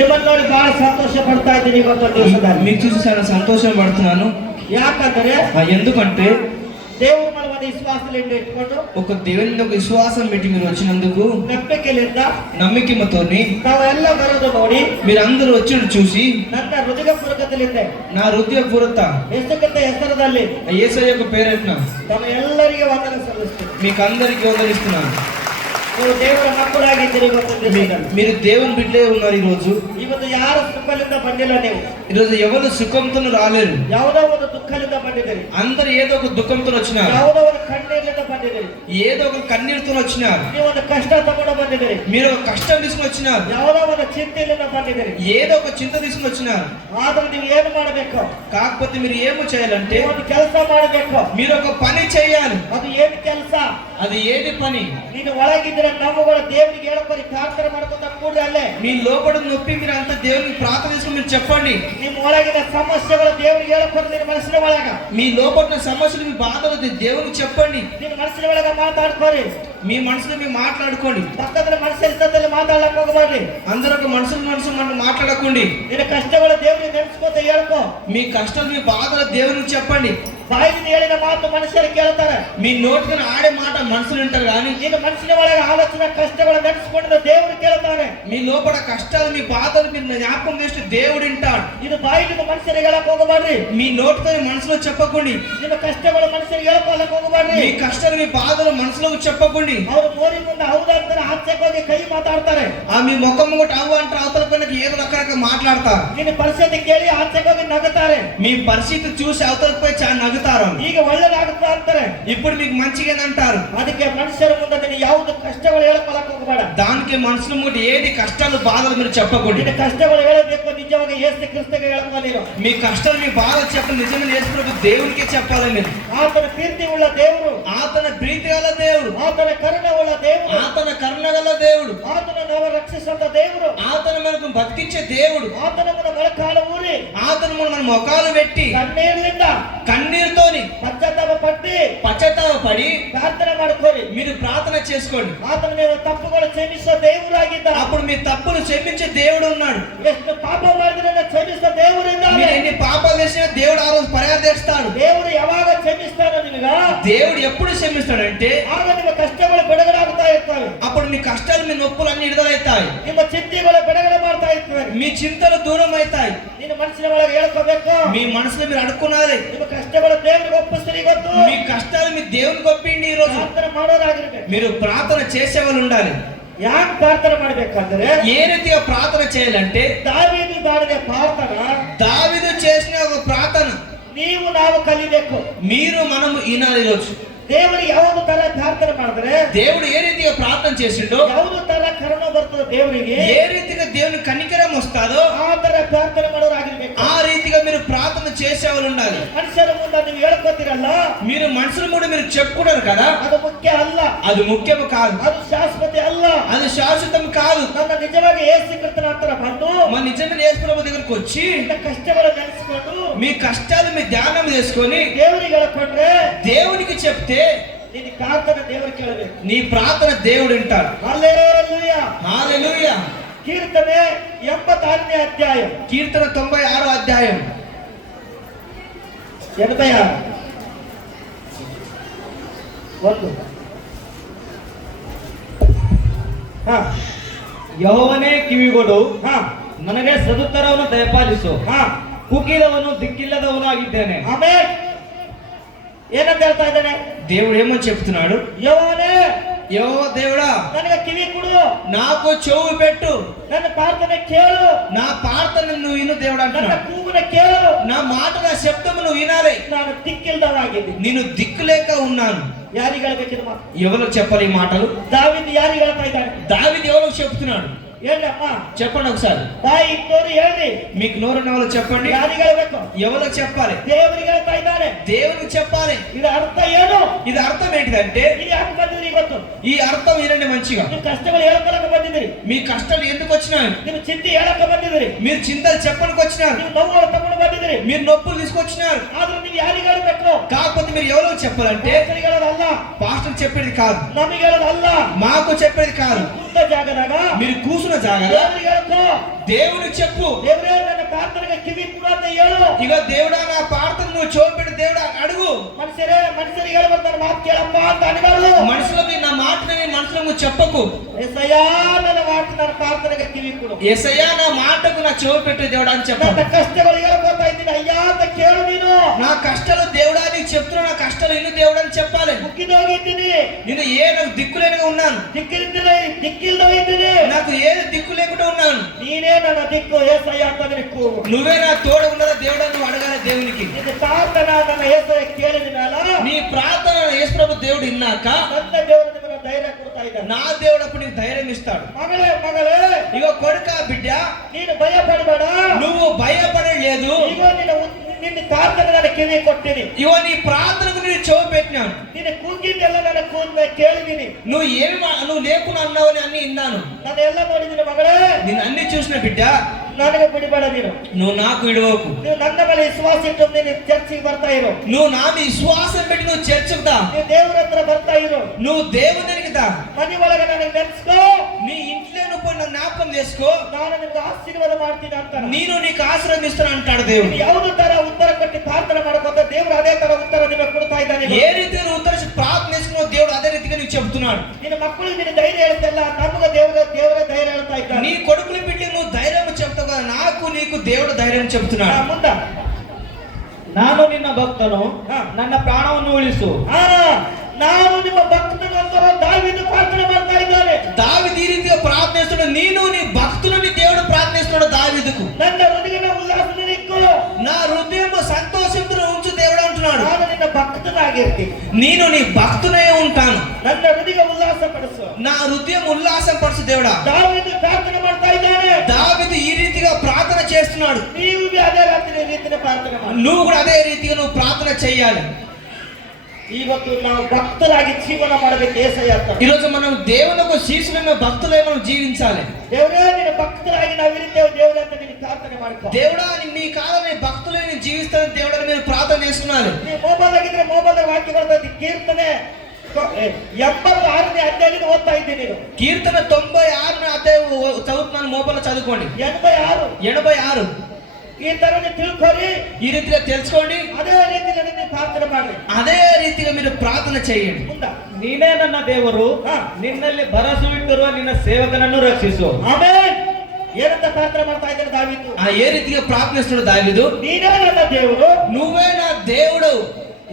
ನಿಮ್ಮನ್ನು ನೋಡಿ ಬಹಳ ಸಂತೋಷ ಪಡ್ತಾ ಇದ್ದೀನಿ ಇವತ್ತು ದಿವಸದಲ್ಲಿ. మీకు చూసి చాలా సంతోషం పడుతున్నాను. ಯಾಕಂದ್ರೆ ఎందుకంటే దేవుడు మన మీద విశ్వాసದಿಂದ ఇట్టుಕೊಂಡು ఒక దేవుని మీద ఒక విశ్వాసం పెట్టి మీరు వచ్చినందుకు ನಂಬಿಕೆಯಿಂದ నమ్మకముతోని ನಾವೆಲ್ಲ ಬರೋದು ನೋಡಿ మీరందరూ వచ్చి చూసి ನನ್ನ ಹೃದಯಪೂರ್ವಕದಲ್ಲಿದ್ದೆ నా హృదయపూర్వక ಯೇಸುಕ್ರಿಸ್ತ ಹೆಸರದಲ್ಲಿ యేసయ్య యొక్క పేరెట్న ತಮ್ಮ ಎಲ್ಲರಿಗೆ ವಂದನೆ ಸಲ್ಲಿಸ್ತೇನೆ. మీకు అందరికీ వందనిస్తున్నాను. ನೀವು ದೇವರ ಮಕ್ಕಳಾಗಿದ್ದೀರಿ ಇವತ್ತು ದಿವಸದಲ್ಲಿ. మీరు దేవుని బిడ్డలే ఉన్నారు. ఈ రోజు ಇವತ್ತು ಯಾರು ಸುಖದಿಂದ ಬಂದಿಲ್ಲ, ನೀವು ఈ రోజు ఎవరు సుఖంతో రాలేరు. ಯಾವುದೋ ಒಂದು ದುಃಖದಿಂದ ಬಂದಿದ್ದೀರಿ, అందరు ఏదో ఒక దుఃఖంతో వచ్చినారు, ಯಾವುದೋ ಒಂದು ಕಣ್ಣೀರಿನಿಂದ ಬಂದಿದ್ದೀರಿ, ఏదో ఒక కన్నీరుతో వచ్చినారు, ನೀವು ಒಂದು ಕಷ್ಟ ತಗೊಂಡು ಬಂದಿದ್ದೀರಿ, మీరు ఒక కష్టం తీసుకుని వచ్చినారు, ಯಾವುದೋ ಒಂದು ಚಿಂತೆಯಿಂದ ಬಂದಿದ್ದೀರಿ. ఏదో ఒక చింత తీసుకుని వచ్చినారు. ಆದ್ರೆ ನೀವು ಏನು ಮಾಡಬೇಕು? కాకపోతే మీరు ఏమో చేయాలంటే ಒಂದು ಕೆಲಸ ಮಾಡಬೇಕು. మీరు ఒక పని చేయాలి. ಅದು ಏನು ಕೆಲಸ? అది ఏది పని? ನೀನು ಒಳಗಿದ್ರೆ ನಮ್ಮಗಳ ದೇವರಿಗೆ ಹೇಳ್ಕೊರಿ, ಪ್ರಾರ್ಥನೆ ಮಾಡ್ಕೊಂತ ಕೂಡಲೇ ಅಲ್ಲೇ మీ లోపల నొప్పి మీరు అంత దేవునికి ప్రార్థన చేసుకుని మీరు చెప్పండి. ನಿಮ್ಮ ಒಳಗಿನ ಸಮಸ್ಯೆಗಳು ದೇವರಿಗೆ ಹೇಳ್ಕೊರಿ. ನಿನ್ನ ಮನಸ್ಸಿನ ಒಳಗ మీ లోపల సమస్యలు మీ బాధలు దేవునికి చెప్పండి. ನಿನ್ನ ಮನಸ್ಸಿನ ಒಳಗ ಮಾತಾಡ್ಕೋರಿ. మీ మనసులో మీరు మాట్లాడుకోండి. ಪಕ್ಕದ ಮನಸ್ಸಲ್ಲಿ ಮಾತಾಡಕ್ ಹೋಗಬೇಡ್ರಿ. అందరూ ఒక మనసు మాట్లాడకండి. ನಿನ್ನ ಕಷ್ಟಗಳು ದೇವರಿಗೆ ನೆನೆಸ್ಕೋತ ಹೇಳ್ಕೋ. మీ కష్టాలు మీ బాధలు దేవునికి చెప్పండి. ಬಾಯಿನ ಹೇಳಿದ ಮಾತು ಮನುಷ್ಯರು ಕೇಳ್ತಾರೆ, మీ నోటికి ఆడే మాట మనుషులు వింటారు కానీ ನಿನ್ನ ಮನಸ್ಸಿನ ಒಳಗೆ ಆಲೋಚನೆ ಕಷ್ಟಗಳು ನೆನೆಸ್ಕೊಂಡಿದ್ದ ದೇವರು ಕೇಳ್ತಾನೆ. మీ లోపల కష్టాలు మీ బాధలు మీరు జ్ఞాపకం చేస్తే దేవుడు వింటాడు. ಇದು ಬಾಯಿನ ಮನುಷ್ಯರಿಗೆ ಹೇಳಕ್ ಹೋಗಬೇಡ್ರಿ. మీ నోటితో మనసులో చెప్పకండి. ನಿಮ್ಮ ಕಷ್ಟಗಳು ಮನುಷ್ಯರಿಗೆ ಹೇಳ್ಕೊಳಕ್ ಹೋಗಬೇಡ್ರಿ. మీ కష్టాలు మీ బాధలు మనసులో చెప్పకండి. ಅವರು ಮೋರಿ ಮುಂದೆ ಹೌದಂತಾರೆ, ಆಚೆಗೆ ಹೋಗಿ ಕೈ ಮಾತಾಡ್ತಾರೆ. మీ ముఖం కూడా అవ్వ అంటారు, అవతల పైన ఏదో రకరకాల మాట్లాడతారు. ನಿನ್ನ ಪರಿಸ್ಥಿತಿ ಕೇಳಿ ಆಚೆಗೆ ಹೋಗಿ నవ్వుతారు. మీ పరిస్థితి చూసి అవతలపై చాలా నవ్వుతారు. ಈಗ ಒಳ್ಳೆದಾಗುತ್ತಾ ಅಂತಾರೆ, ఇప్పుడు మీకు మంచిగా అంటారు. ಅದಕ್ಕೆ ಮನುಷ್ಯರ ಮುಂದೆ ನೀನು ಯಾವುದು ಕಷ್ಟಗಳು ಹೇಳ್ಕೊಳಕ್ ಹೋಗಬೇಡ. దానికి మనుషుల ముందు ఏది కష్టాలు బాధలు మీరు చెప్పకండి. ನಿನ್ನ ಕಷ್ಟಗಳು ಹೇಳಬೇಕು ನಿಜವಾಗಿ ಯೇಸು ಕ್ರಿಸ್ತಗೆ ಹೇಳ್ಕೊ. ನೀನು మీ కష్టాలు మీ బాధలు చెప్పండి. నిజంగా యేసు దేవునికే చెప్పాలి. మీరు ಆತನ ಪ್ರೀತಿ ಉಳ್ಳ ದೇವರು, ఆతన ప్రీతి గల దేవుడు, ಆತನ ಕರುಣೆ ಉಳ್ಳ ದೇವರು, ఆతన కరుణ గల దేవుడు, ಆತನ ನಾವು ರಕ್ಷಿಸುವಂತ ದೇವರು, ఆతన మనకు బతికించే దేవుడు, ಆತನ మన ಮೊಳಕಾಲ ಊರಿ ఆతను మన మొఖాలు పెట్టి ಕಣ್ಣೀರ್ಲಿಂದ కన్నీరుతోని ಪಶ್ಚಾತ್ತಾಪ ಪಟ್ಟಿ పశ్చాత్తాప పడి ಪ್ರಾರ್ಥನೆ ಮಾಡ್ಕೋರಿ. మీరు ప్రార్థన చేసుకోండి. ಆತನ ನೀವು ತಪ್ಪುಗಳು ಕ್ಷಮಿಸುವ ದೇವರಾಗಿದ್ದ. అప్పుడు మీ తప్పులు క్షమించే దేవుడు ఉన్నాడు. ಎಷ್ಟು ಪಾಪ ಮಾಡಿದ್ರೆ ಕ್ಷಮಿಸುವ ದೇವರಿದ್ದಾನೆ. మీరు ఎన్ని పాపాలు చేసినా దేవుడు ఆ రోజు పరిహారం. ದೇವರು ಯಾವಾಗ ಕ್ಷಮಿಸ್ತಾನೋ ನಿಮಗ, దేవుడు ఎప్పుడు క్షమిస్తాడంటే ಆಗ ನಿಮ್ಮ ಕಷ್ಟಗಳು ಬಿಡುಗಡೆ ಆಗ್ತಾ ಇರ್ತವೆ. అప్పుడు మీ కష్టాలు మీ నొప్పులు అన్ని విడుదలవుతాయి. ನಿಮ್ಮ ಚಿಂತೆಗಳು ಬಿಡುಗಡೆ ಮಾಡ್ತಾ ಇರ್ತವೆ. మీ చింతలు దూరం అవుతాయి. ನಿನ್ನ ಮನಸ್ಸಿನ ಒಳಗೆ ಹೇಳ್ಕೋಬೇಕು. మీ మనసులో మీరు అనుకున్నది ನಿಮ್ಮ ಕಷ್ಟಗಳು ದೇವರಿಗೆ ಒಪ್ಪಿಸ್ತೀರಿ. ಗೊತ್ತು మీ కష్టాలు మీ దేవునికి ఒప్పిండి. ఈ రోజు ಪ್ರಾರ್ಥನೆ ಮಾಡೋರಾಗಿರ್ಬೇಕು. మీరు ప్రార్థన చేసే వాళ్ళు ఉండాలి. ಯಾಕೆ ಪ್ರಾರ್ಥನೆ ಮಾಡ್ಬೇಕಂದ್ರೆ, ఏ రీతిగా ప్రార్థన చేయాలంటే ದಾವೀದು ಮಾಡಿದ ಪ್ರಾರ್ಥನಾ దావీదు చేసిన ఒక ప్రార్థన ನೀವು ನಾವು ಕಲಿಬೇಕು. మీరు మనము ఈనాడు రోజు ದೇವರಿಗೆ ಯಾವುದು ತರ ಪ್ರಾರ್ಥನೆ ಮಾಡಿದ್ರೆ, దేవుడు ఏ రీతిగా ప్రార్థన చేసిండో, ಯಾವುದು ತರ ಕರುಣ ಬರ್ತದೆ ದೇವರಿಗೆ, ఏ రీతిగా దేవుని కనికరం వస్తాదో ಆ ತರ ಪ್ರಾರ್ಥನೆ ಮಾಡೋರಾಗಿರ್ಬೇಕು. ఆ రీతిగా మీరు ప్రార్థన చేసేవాళ్ళు ఉండాలి. ಮನುಷ್ಯರ ಮುಂದೆ ನೀವು ಹೇಳ್ಕೊತೀರಲ್ಲ, మీరు మనుషుల ముందు మీరు చెప్పుకున్నారు కదా, ಅದು ಮುಖ್ಯ ಅಲ್ಲ. అది ముఖ్యం కాదు, ಅದು ಶಾಶ್ವತ ಅಲ್ಲ. అది శాశ్వతం ಕಾదు. ನನ್ನ ನಿಜವಾಗಿ ಯೇಸು ಕ್ರಿಸ್ತನ ಹತ್ರ ಬಂದು మన నిజమైన యేసు ప్రభు దగ్గరికి వచ్చి ನಿನ್ನ ಕಷ್ಟಗಳು ನೆನೆಸಿಕೊಂಡು మీ కష్టాలు మీ ధ్యానం చేసుకొని ದೇವರಿಗೆ ಹೇಳ್ಕೊಂಡ್ರೆ, దేవునికి చెప్తే ನಿನ್ನ ಪ್ರಾರ್ಥನೆ ದೇವರು ಕೇಳಬೇಕು. నీ ప్రార్థన దేవుడు వింటాడు. హల్లెలూయా. హల్లెలూయా. ಕೀರ್ತನೆ 86ನೇ ಅಧ್ಯಾಯ, కీర్తన 96వ అధ్యాయం 86 1. ಹಾ ಯೆಹೋವನೇ ಕಿವಿಗೊಡು, ಹಾ ನನಗೆ ಸದುತ್ತರವನ್ನು ದಯಪಾಲಿಸು. ಹಾ ಕುಗ್ಗಿದವನು ದಿಕ್ಕಿಲ್ಲದವನಾಗಿದ್ದೇನೆ. ಆಮೇಲೆ ಏನಂತ ಹೇಳ್ತಾ ಇದ್ದಾನೆ? దేవుడు ఏమని చెప్తున్నాడు? ಯೆಹೋವನೇ, యెహోవా దేవుడా, ನನಗೆ ಕಿವಿ ಕೊಡು, నాకు చెవు పెట్టు, ನನ್ನ ಪ್ರಾರ್ಥನೆ ಕೇಳು, నా ప్రార్థన నువ్వు విను దేవుడు ನನ್ನ అంటున్నాడు. ಕೂಗುನ ಕೇಳು. నా మాట నా శబ్దము నువ్వు వినాలి. ನಾನು ದಿಕ್ಕಿಲ್ದವಾಗಿದ್ದೀನಿ. నేను దిక్కులేక ఉన్నాను. ಯಾರಿಗೆ ಹೇಳ್ಬೇಕಿದು ಮಾತು? ఎవరికి చెప్పాలి ఈ మాటలు? ದಾವೀದು ಯಾರಿಗೆ ಹೇಳ್ತಾ ಇದ್ದಾನೆ? దావీదు ఎవరికి చెప్తున్నాడు? ಹೇಳಪ್ಪ, చెప్పండి ఒకసారి. ಬಾಯಿ ಇದ್ದೋರು ಹೇಳ್ರಿ. మీకు నోరున్న వాళ్ళు చెప్పండి. ಯಾರಿಗೆ ಹೇಳ್ಬೇಕು? ఎవరికి చెప్పాలి? ದೇವರಿಗೆ ಹೇಳ್ತಾ ಇದ್ದಾನೆ. దేవునికి చెప్పాలి. ಇದು ಅರ್ಥ ಏನು? ఇది అర్థం ఏంటిదంటే, ಇದು ಯಾಕೆ ಬಂದಿದ್ರಿ ಗೊತ್ತು? ఈ అర్థం వినండి మంచిగా. ನೀವು ಕಷ್ಟಗಳು ಹೇಳಕ್ಕೆ ಬಂದಿದ್ರಿ. మీ కష్టాలు ఎందుకు వచ్చినాయి? ನೀವು ಚಿಂತೆ ಹೇಳಕ್ಕೆ ಬಂದಿದ್ರಿ. మీరు చింతలు చెప్పడానికి వచ్చినారు. ನೀವು ನೋವುಗಳು ತಗೊಂಡು ಬಂದಿದ್ರಿ. మీరు నొప్పులు తీసుకొచ్చినారు. ಆದ್ರೆ ನೀವು ಯಾರಿಗೆ ಹೇಳ್ಬೇಕು? కాకపోతే మీరు ఎవరికి చెప్పాలంటే, ಪಾಸ್ಟರ್ಗೆ ಹೇಳೋದಲ್ಲ, పాస్టర్ చెప్పేది కాదు, ನಮಗೆ ಹೇಳೋದಲ್ಲ. మాకు చెప్పేది కాదు. ಕೂತ ಜಾಗದಾಗ మీరు కూర్చున్న కూర్చున్న జాగా ದೇವರಿಗೆ ಹೇಳ್ಕೋ, దేవునికి చెప్పు, ದೇವರೇ ನನ್ನ ಪ್ರಾರ್ಥನೆಗೆ ಕಿವಿ ಕೊಡು ಅಂತ ಹೇಳು. ఇగో దేవుడా నా ప్రార్థన నువ్వు చూపెట్టి దేవుడా అడుగు. మనుషರಿಗೆ ಹೇಳ್ಬರ್ತಾನೆ, ಮಾತು ಕೇಳಪ್ಪ ಅಂತ ಅನ್ಬಾರ್ದು. మనుషులకి నా మాటని మనుషులకు చెప్పకు. యేసయ్యా ನನ್ನ ಮಾತು, ನನ್ನ ಪ್ರಾರ್ಥನೆಗೆ ಕಿವಿ ಕೊಡು. యేసయ్యా నా మాటకు నా చెవి పెట్టు దేవుడా అని చెప్పు. ನನ್ನ ಕಷ್ಟಗಳು ಹೇಳ್ಕೊತಾ ಇದ್ದೀನಿ ಅಯ್ಯಾ ಅಂತ ಕೇಳು ನೀನು. నా కష్టాలు దేవుడా నీకు చెప్తున్నా, నా కష్టాలు ఇల్లు దేవుడా అని చెప్పాలి. ముక్కిదోగిದ್ದೀನಿ, నేను ఏ నాకు దిక్కులేనిగా ఉన్నాను, ದಿಕ್ಕಿಲ್ದೋಗಿದ್ದೀನಿ, నాకు ఏది దిక్కు లేకుండా ఉన్నాను. ನೀನೇ ನನ್ನ ದಿಕ್ಕು యేసయ్యా ಅಂತ ನಿನకు నువ్వే నా తోడు ఉన్నదా దేవుడా, నువ్వు అడగాలి దేవునికి. ನಿನ್ನ ಪ್ರಾರ್ಥನಾ ನನ್ನ యేసయ్య ಕೇಳಿದ ಮೇಲೆ నీ ప్రార్థన యేసు ప్రభు దేవుడు విన్నాక ನನ್ನ ದೇವರು ನಿಮಗೆ ಧೈರ್ಯ ಕೊಡ್ತಾ ಇದ್ದಾನೆ. నా దేవుడు అప్పుడు నీకు ధైర్యం ఇస్తాడు. ಮಗಳೇ ಮಗಳೇ, ఇగో కొడుక బిడ్డ, ನೀನು ಭಯ ಪಡಬೇಡ. నువ్వు భయపడలేదు. ಈಗ ನಿನ್ನ ಪ್ರಾರ್ಥನೆ ನನ್ನ ಕಿವಿ ಕೊಟ್ಟಿನಿ. ఇగో నీ ప్రార్థనకు నేను చెవి పెట్టినాను. ನಿನ್ನ ಕೂಗಿದ್ದೆಲ್ಲ ನನ್ನ ಕೂಗಿ ಕೇಳಿದೀನಿ. నువ్వు లేకుండా అన్నావని అన్ని విన్నాను. ನಾನು ಎಲ್ಲ ನೋಡಿದ್ದೀನಿ ಮಗಳೇ. నేను అన్ని చూసిన బిడ్డ, ನನಗೆ ಬಿಡಬೇಡ ನೀನು. నువ్వు నాకు విడవకు. ನೀವು ನನ್ನ ಮೇಲೆ ವಿಶ್ವಾಸ ಇಟ್ಟು ನೀನು ಚರ್ಚಿಗೆ ಬರ್ತಾ ಇರು. నువ్వు నా మీద విశ్వాసం పెట్టి నువ్వు చర్చకు దా. ನೀವು ದೇವರ ಹತ್ರ ಬರ್ತಾ ಇರು. నువ్వు దేవునికి దా. ಮನೆ ಒಳಗೆ ನನಗೆ ನೆನೆಸ್ಕೋ. నీ ఇంట్లో నువ్వు పోయి నన్ను జ్ఞాపకం చేసుకో. ನಾನು ನಿನಗೆ ಆಶೀರ್ವಾದ ಮಾಡ್ತೀನಿ ಅಂತ. నేను నీకు ఆశీర్వదిస్తాను అంటాడు దేవుడు. ಯಾವುದು ತರ ಉತ್ತರ ಕೊಟ್ಟು ಪ್ರಾರ್ಥನೆ ಮಾಡ್ಕೊಂತ ದೇವರು ಅದೇ ತರ ಉತ್ತರ ನಿಮಗೆ ಕೊಡ್ತಾ ಇದ್ದಾನೆ. ఏ రీతిగా నువ్వు ఉత్తరించి ప్రార్థన చేసుకున్నావు దేవుడు అదే రీతిగా నీకు చెప్తున్నాడు. ನಿನ್ನ ಮಕ್ಕಳಿಗೆ ನೀನು ಧೈರ್ಯ ಹೇಳ್ತಿಲ್ಲ, ನಮಗೆ ದೇವರೇ ಧೈರ್ಯ ಹೇಳ್ತಾ ಇದ್ದಾನೆ. నీ కొడుకుల బిడ్డ నువ్వు ధైర్యం చెప్తావు కదా, నాకు నీకు దేవుడు ధైర్యం చెప్తున్నాడు. ಮುಂದೆ ನಾನು ನಿನ್ನ ಭಕ್ತನು, ನನ್ನ ಪ್ರಾಣವನ್ನು ಉಳಿಸು. ನಾನು ನಿಮ್ಮ ಭಕ್ತನಂತ ದಾವೀದು ಪ್ರಾರ್ಥನೆ ಮಾಡ್ತಾ ಇದ್ದಾನೆ. దావీదు ఈ రీతిగా ప్రార్థిస్తున్నాడు. నేను నీ భక్తులని దేవుడు ప్రార్థిస్తున్నాడు దావీదుకు. ನನ್ನ ಹೃದಯದ ಉಲ್ಲಾಸದ ನಿಕ್ಕು, నా హృదయం సంతోషంతో ఉంచు దేవుడు అంటున్నాడు. ನಾನು ನಿನ್ನ ಭಕ್ತನಾಗಿರ್ತೀನಿ, నేను నీ భక్తునే ఉంటాను. ನನ್ನ ಹೃದಯ ಉಲ್ಲಾಸ ಪಡಿಸು. నా హృదయం ఉల్లాసం పరచు దేవుడా. ದಾವೀದು ಪ್ರಾರ್ಥನೆ ಮಾಡ್ತಾ ಇದ್ದಾನೆ. దావీదు ఈ రీతిగా ప్రార్థన చేస్తున్నాడు. ನೀವು ಅದೇ ರೀತಿಯ ಪ್ರಾರ್ಥನೆ ಮಾಡಿ. నువ్వు కూడా అదే రీతిగా నువ్వు ప్రార్థన చేయాలి. ಇವತ್ತು ನಾವು ಭಕ್ತರಾಗಿ ಜೀವನ ಮಾಡಬೇಕು. యేసయ్య ಅಂತ ఈరోజు మనం దేవునికి శిష్యులైన భక్తులై మనం జీవించాలి. ದೇವರೇ ನಿನ್ನ ಭಕ್ತರಾಗಿ ನಾವು ಇರುತ್ತೇವೆ ದೇವರೇ ಅಂತ ನೀನು ಪ್ರಾರ್ಥನೆ ಮಾಡ್ಕೋ. దేవుడా నీ కాలమే భక్తులైన జీవిస్తాను దేవుడని మీరు ప్రార్థన చేస్తున్నారు. ನೀವು ಮೊಬೈಲ್ ಆಗಿದ್ರೆ ಮೊಬೈಲ್ ವಾಕ್ಯ ಬರ್ತದೆ. ಕೀರ್ತನೆ 86ನೇ ಅಧ್ಯಾಯದಿಂದ ಓದ್ತಾ ಇದ್ದೀನಿ. ನೀನು కీర్తన 96ನೇ అధ్యాయం చదువుతున్నాను, మొబైల్లో చదువుకోండి. 86 ಈ ತರ ನೀವು ತಿಳ್ಕೊರಿ, ఈ రీతిగా తెలుసుకోండి, ಅದೇ ರೀತಿಯಲ್ಲಿ ನೀವು ಪ್ರಾರ್ಥನೆ ಮಾಡಿ. అదే రీతిగా మీరు ప్రార్థన చేయండి. ಮುಂದೆ ನೀನೇ ನನ್ನ ದೇವರು, ನಿನ್ನಲ್ಲಿ ಭರವಸೆ ಇಟ್ಟಿರುವ ನಿನ್ನ ಸೇವಕನನ್ನು ರಕ್ಷಿಸು. ಆಮೆನ್. ಏನಂತ ಪ್ರಾರ್ಥನೆ ಮಾಡ್ತಾ ಇದ್ದಾರೆ ದಾವೀದು? ఏ రీతిగా ప్రార్థిస్తున్నాడు దావీదు? ನೀನೇ ನನ್ನ ದೇವರು, నువ్వే నా దేవుడు.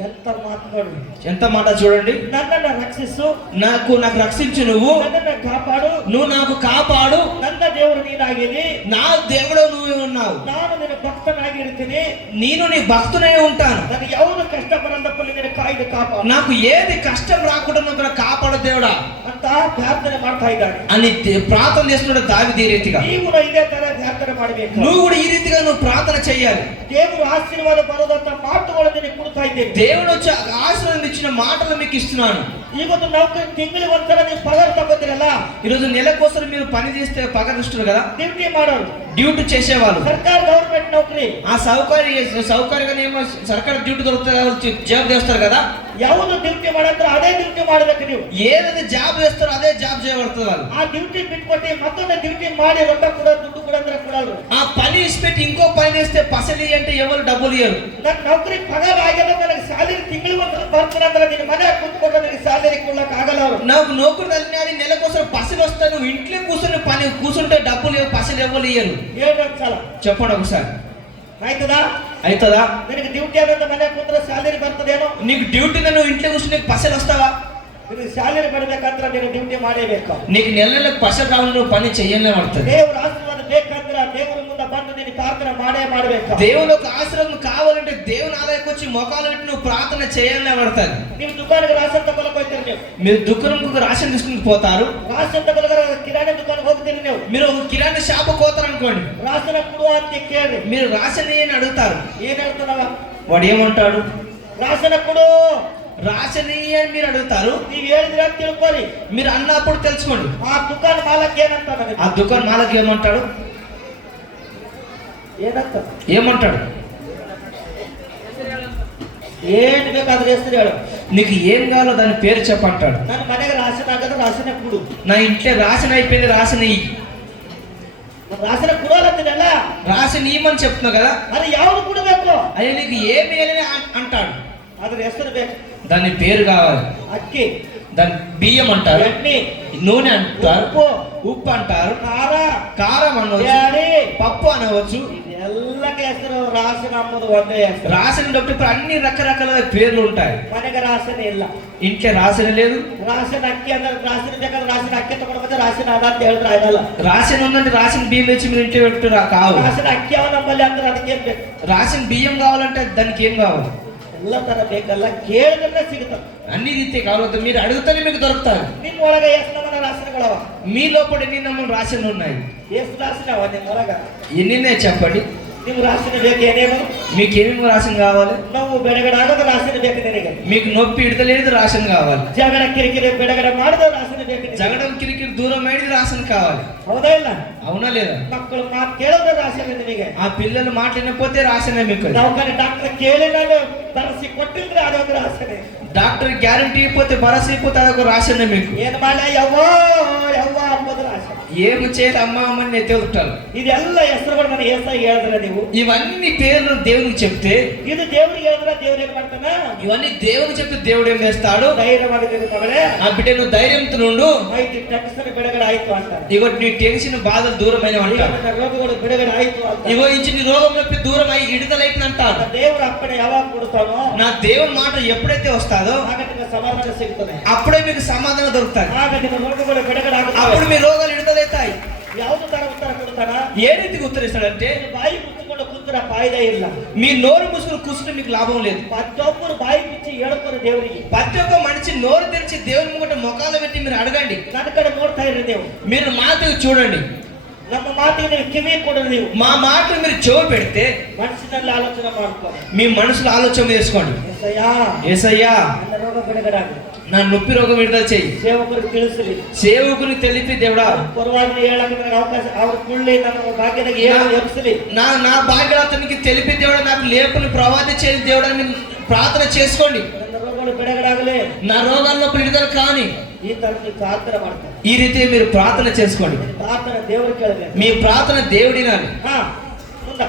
ఎంత మాట్లాడు, ఎంత మాట చూడండి. నన్నನ್ನು రక్షిసు, నాకు రక్షించు, నువ్వు నన్నನ್ನು కాపాడు, నువ్వు నాకు కాపాడు. ನನ್ನ ದೇವರು ನೀನಾಗಿರಿ, నా దేవుడు నువ్వే ఉన్నావు. ನಾನು ನಿನ್ನ ಭಕ್ತನಾಗಿ ಇರ್ತೀನಿ, నేను నీ భక్తునే ఉంటాను. ನನಗೆ ಯಾವುದು ಕಷ್ಟ ಬರಲ್ಲಪ್ಪಲ್ಲಿ ನಿನ್ನ ಕಾಯ್ದು ಕಾಪಾಡು, నాకు ఏది కష్టం రాకుండా నువ్వు కూడా కాపాడు దేవుడా ಅಂತ ಪ್ರಾರ್ಥನೆ ಮಾಡ್ತಾ ಇದ್ದಾನೆ. అని ప్రార్థన చేస్తున్నాడు దావీదు ఈ రీతిగా. ನೀವು ಇದೇ ತರ ಪ್ರಾರ್ಥನೆ ಮಾಡಬೇಕು. నువ్వు కూడా ఈ రీతిగా నువ్వు ప్రార్థన చేయాలి. ದೇವರು ಆಶೀರ್ವಾದ ಬರೋದಂತ ಮಾತುಗಳು ನಿನಗೆ ಕೊಡ್ತಾ ಇದ್ದೇನೆ. దేవుడు వచ్చి ఆశీర్వాదం ఇచ్చిన మాటలు మీకు ఇస్తున్నాను. ಇವತ್ತು ನೌಕರಿ ತಿಂಗಳಿಗೆ ಒಂದ್ಸಲ ನೀವು ಪಗಾರ ತಗೋತೀರಲ್ಲ, ఈరోజు నెలకోసం మీరు పని చేస్తే పగలు ఇస్తారు కదా, ಡ್ಯೂಟಿ ಮಾಡೋರು, డ్యూటీ చేసేవాళ్ళు, ಸರ್ಕಾರ ಗೌರ್ಮೆಂಟ್ ನೌಕರಿ, ఆ సౌకర్యంగా సర్కారు డ్యూటీ దొరుకుతుంది జాబ్ చేస్తారు కదా. ಯಾವುದು ಡ್ಯೂಟಿ ಮಾಡಂದ್ರೆ ಅದೇ ಡ್ಯೂಟಿ ಮಾಡಬೇಕು. ನೀವು ఏదైతే జాబ్ చేస్తారో అదే జాబ్ చేయబడుతుంది. వాళ్ళు ಆ ಡ್ಯೂಟಿ ಬಿಟ್ಕೊಟ್ಟು ಮತ್ತೊಂದು ಡ್ಯೂಟಿ ಮಾಡಿ ರೊಕ್ಕ ಕೂಡ ದುಡ್ಡು ಕೂಡ ಅಂದ್ರೆ ಕೊಡಲ್ಲ. ఆ పని ఇచ్చిపెట్టి ఇంకో పని చేస్తే పసలి అంటే ఎవరు డబ్బులు ఇయ్యరు. ನನ್ನ ನೌಕರಿ ಪಗಾರ ಆಗ್ಯದ, ನನಗೆ ಸ್ಯಾಲರಿ ತಿಂಗಳಿಗೆ ಒಂದ್ಸಲ ಬರ್ತಾನಂದ್ರೆ ನಿನ್ನ ಮನೆ ಕುತ್ಕೊಂಡು ನನಗೆ ಸ್ಯಾಲರಿ ಕೊಡ್ಲಕ್ ಆಗಲ್ಲ. ಅವರು నాకు నౌకరు తల్లినాది నెలకోసం పసలు వస్తాయి, నువ్వు ఇంట్లో కూర్చుంటే డబ్బులు పసలు ఎవరు ఇయ్యరు. ಹೇಳ್ಸಲ చెప్పండి ఒకసారి, ಆಯ್ತದಾ? అవుతుందా? ನಿನಗೆ ಡ್ಯೂಟಿ ಆದಂತ ಮನೆ ಕೂತ್ರೆ ಸ್ಯಾಲರಿ ಬರ್ತದೇನೋ? నీకు డ్యూటీ నువ్వు ఇంట్లో కూర్చుని పసలు వస్తావా? ನಿನಗೆ ಸ್ಯಾಲರಿ ಬರ್ಬೇಕಂದ್ರೆ ನೀನು ಡ್ಯೂಟಿ ಮಾಡೇಬೇಕು. నీకు నెలకు పసలు రావాలి, నువ్వు పని చెయ్యలే పడుతుంది. ದೇವರ ಆಶೀರ್ವಾದ ಬೇಕಂದ್ರೆ ದೇವರ ಮುಂದೆ ಬಂದು ನೀನು ಪ್ರಾರ್ಥನೆ ಮಾಡಬೇಕು. దేవుని ఒక ఆశీర్వాదం కావాలంటే దేవుని ఆలయకు వచ్చి మొఖాలు పెట్టి నువ్వు ప్రార్థన చేయాలనే పడతారు. ನೀವು ದುಕಾನಿಗೆ ರಾಶನ್ ತಗೊಳಕ್ ಹೋಗ್ತೀರಿ. మీరు దుకాణంకు రాషన్ తీసుకుని పోతారు. ರಾಶನ್ ತಗೊಳಗಾರ ಕಿರಾಣಿ ದುಕಾನಿಗೆ ಹೋಗ್ತೀರಿ. మీరు ఒక కిరాణా షాప్ పోతారు అనుకోండి, ರಾಶನ ಕೊಡುವ ಅಂತ ಕೇಳಿ మీరు రాషన్ అని అడుగుతారు. ಏನ್ ಹೇಳ್ತಾನವ? వాడు ఏమంటాడు? ರಾಶನ ಕೊಡು, రాషన్ అని మీరు అడుగుతారు. ನೀವ್ ಹೇಳಿದ್ರೆ ಅಂತ ತಿಳ್ಕೊರಿ. మీరు అన్నప్పుడు తెలుసుకోండి, ಆ ದುಕಾನ್ ಮಾಲಕ್ ಏನಂತ ఆ దుకాణ మాలకి ఏమంటాడు? ఏమంటాడు? ಏನ್ ಬೇಕಾದ್ರೆ ಹೆಸರು ಹೇಳು, నీకు ఏం కావాలో దాని పేరు చెప్పంటాడు. ನನ್ನ ಮನೆಗೆ ರಾಶನ್ ಆಗದ ರಾಶನ ಕೊಡು, నా ఇంట్లో రాసిన అయిపోయింది, రాసిన ರಾಶನ ಕೊಡೋಲತ್ತಿನಲ್ಲ రాసిన ఇమ్మని చెప్తున్నావు కదా, ಅದು ಯಾವ್ದು ಕೊಡಬೇಕು? అయ్యా నీకు ఏమి వేయాలని అంటాడు. ಅದ್ರ ಹೆಸರು ಬೇಕು. దాని పేరు కావాలి. ಅಕ್ಕಿ, దాని బియ్యం అంటారు, ಎಣ್ಣೆ, నూనె అంటారు, ಉಪ್ಪು, ఉప్పు అంటారు, ಖಾರ, కారం అనవచ్చు, ಬ್ಯಾಳಿ, పప్పు అనవచ్చు. ಇದೆಲ್ಲಕ್ಕೆ ಹೆಸರು ರಾಶನ ಅನ್ನೋದು ಒಂದೇ ಹೆಸರು. రాసిన ఇప్పుడు అన్ని రకరకాల పేర్లు ఉంటాయి. ಮನೆಗೆ ರಾಶನ ಇಲ್ಲ. ఇంట్లో రాసిన లేదు. ರಾಶನ ಅಕ್ಕಿ ಅಂದ್ರೆ ರಾಶನ ಬೇಕಾದ್ರೆ ರಾಶನ ಅಕ್ಕಿ ತಗೊಂಡ್ಬಂದ್ರೆ ರಾಶನ ಅದ ಅಂತ ಹೇಳಿದ್ರೆ ಆಗಲ್ಲ. రాసిన ఉందంటే రాసిన బియ్యం తెచ్చి మీరు ఇంట్లో పెట్టురా కావు. ರಾಶನ ಅಕ್ಕಿ ಅವ ನಮ್ಮಲ್ಲಿ ಅಂದ್ರೆ ಅದಕ್ಕೆ ಏನ್ ಬೇಕು? రాసిన బియ్యం కావాలంటే దానికి ఏం కావాలి? ಎಲ್ಲ ತರ ಬೇಕಲ್ಲ, ಕೇಳಿದ್ರೆ ಸಿಗುತ್ತದೆ. అన్ని రీతి కావాలి, మీరు అడుగుతానే మీకు దొరుకుతాయి. ನಿಮ್ ಒಳಗೆ ಎಷ್ಟು ನಮ್ಮನ ರಾಶನಗಳವ? మీ లోపల ఎన్ని నమ్మని రాసిన ఉన్నాయి? ಎಷ್ಟು ರಾಶನ ಅವ ನಿಮ್ ಒಳಗ? ఎన్నినే చెప్పండి. ನಿಮ್ ರಾಶನ ಬೇಕು ಏನೇನು? మీకు ఏమేమి రాసిన కావాలి? ನಾವು ಬೆಳಗಡೆ ಆಗೋದು ರಾಶನ ಬೇಕು ನಿನಗೆ. మీకు నొప్పి ఇడతలేదు రాసిన కావాలి. ಜಗಳ ಕಿರಿಕಿರಿ ಬೆಳಗಡೆ ಮಾಡೋದು ರಾಶನ ಬೇಕು ನಿನಗೆ. జగడం కిరికిరి దూరం అయ్యేది రాసిన కావాలి. ಹೌದಾ ಇಲ್ಲ? అవునా లేదా? ಮಕ್ಕಳು ಮಾತು ಕೇಳೋದು ರಾಶನ ನಿನಗೆ. ఆ పిల్లలు మాట్లాడినపోతే రాసిన మీకు. ದವಾಖಾನೆ ಡಾಕ್ಟರ್ ಕೇಳಿ ನಾನು ತರಿಸಿ ಕೊಟ್ಟಿದ್ರೆ ಅದೊಂದು ರಾಶನೆ. డాక్టర్ గ్యారంటీ ఇవ్వకపోతే భరోసా ఇవ్వకపోతే అదొక రాసిన మీకు. ಏನ್ ಮಾಡ ಯವ್ವ ಯವ್ವ ಅಂಬೋದು ರಾಶನ. ఏమి చేయాలి అమ్మ అమ్మని ఎత్తి ఉంటారు. ಇದೆಲ್ಲ ಹೆಸರುಗಳು ನನಗೆ ಏಸಾಗಿ ಹೇಳಿದ್ರೆ ನೀವು ఇవన్నీ పేర్లు దేవునికి చెప్తే, ಇದು ದೇವ್ರಿಗೆ ಹೇಳಿದ್ರೆ ದೇವ್ರು ಏನ್ ಮಾಡ್ತಾನ? ఇవన్నీ దేవునికి చెప్తే దేవుడు ఏం చేస్తాడు? ಧೈರ್ಯವಾಗಿದ್ದೀನಿ ಮಗಳೇ, ఆ బిడ్డ నువ్వు ధైర్యంతో నుండు, ಆಯ್ತು ಟೆನ್ಷನ್ ಬಿಡುಗಡೆ ಆಯ್ತು ಅಂತಾರೆ. ఇగో నీ టెన్షన్ బాధలు దూరమైన ಈಗ అంటారు. ನನ್ನ ರೋಗಗಳು ಬಿಡುಗಡೆ ಆಯ್ತು ಅಂತ. ఇగో ఇంచి నీ రోగం నొప్పి దూరం అయ్యి విడుదలైపోయిన అంటారు. ದೇವರ ಅಪ್ಪಣೆ ಯಾವಾಗ ಕೊಡ್ತಾನೋ నా దేవుని మాట ఎప్పుడైతే వస్తాదో ಆಗ ನಿಮಗೆ ಸಮಾಧಾನ ಸಿಗ್ತದೆ. అప్పుడే మీకు సమాధానం దొరుకుతాయి. ಆಗ ನಿಮ್ಮ ರೋಗಗಳು ಬಿಡುಗಡೆ అప్పుడు ಆಗುತ್ತವೆ. మీ రోగాలు విడుదలవుతాయి. ಯಾವ್ದು ತರ ಉತ್ತರ ಕೊಡ್ತಾನ? ఏ రీతికి ఉత్తరిస్తాడంటే, ಬಾಯಿ ಮುಚ್ಚಿಕೊಂಡು ಕೂತ್ರ ಫಾಯ್ದೆ ಇಲ್ಲ. మీ నోరు మూసుకుని కూర్చుంటే మీకు లాభం లేదు. ಮತ್ತೊಬ್ಬರು ಬಾಯಿ ಮುಚ್ಚಿ ಹೇಳ್ತಾರೆ ದೇವರಿಗೆ. ప్రతి ఒక్క మనిషి నోరు తెరిచి దేవుని ముంగట మొఖాలు పెట్టి మీరు అడగండి. ನನ್ನ ಕಡೆ ನೋಡ್ತಾ ಇರ್ರಿ ನೀವು. మీరు మాటలు చూడండి. ನಮ್ಮ ಮಾತಿಗೆ ನೀವು ಕಿವಿ ಕೊಡ್ರಿ ನೀವು. మా మాటలు మీరు చెవి పెడితే ಮನಸ್ಸಿನಲ್ಲಿ ಆಲೋಚನೆ ಮಾಡ್ಕೊಳ್ಳಿ. మీ మనసులో ఆలోచన చేసుకోండి. యేసయ్య, యేసయ్యా ನನ್ನ ರೋಗ ಬಿಡುಗಡೆ ಆಗಲಿ. నా నొప్పి రోగం విడుదల చేయి. ಸೇವಕರಿಗೆ ತಿಳಿಸ್ರಿ. సేవకుని తెలిపి దేవుడా, ಪರವಾಗಿ ಹೇಳಕ್ಕೆ ನನಗೆ ಅವಕಾಶ ಅವ್ರ ಕುಳ್ಳಿ ನನ್ನ ಭಾಗ್ಯದಾಗ ಏನು ಎಬ್ಸಲಿ. నా భాగ్యరాతనికి తెలిపి దేవుడా, నాకు లేపుని ప్రవాది చేయి దేవుడా అని ప్రార్థన చేసుకోండి. ನನ್ನ ರೋಗಗಳು ಬಿಡುಗಡೆ ಆಗಲಿ. నా రోగాల్లో విడుదల కాని ಈ ತರ ನೀವು ಪ್ರಾರ್ಥನೆ ಮಾಡ್ತಾರೆ. ఈ రీతి మీరు ప్రార్థన చేసుకోండి. ಪ್ರಾರ್ಥನೆ ದೇವರು ಕೇಳಬೇಕು. మీ ప్రార్థన దేవుడినాలి. ಹಾ ಮುಂದ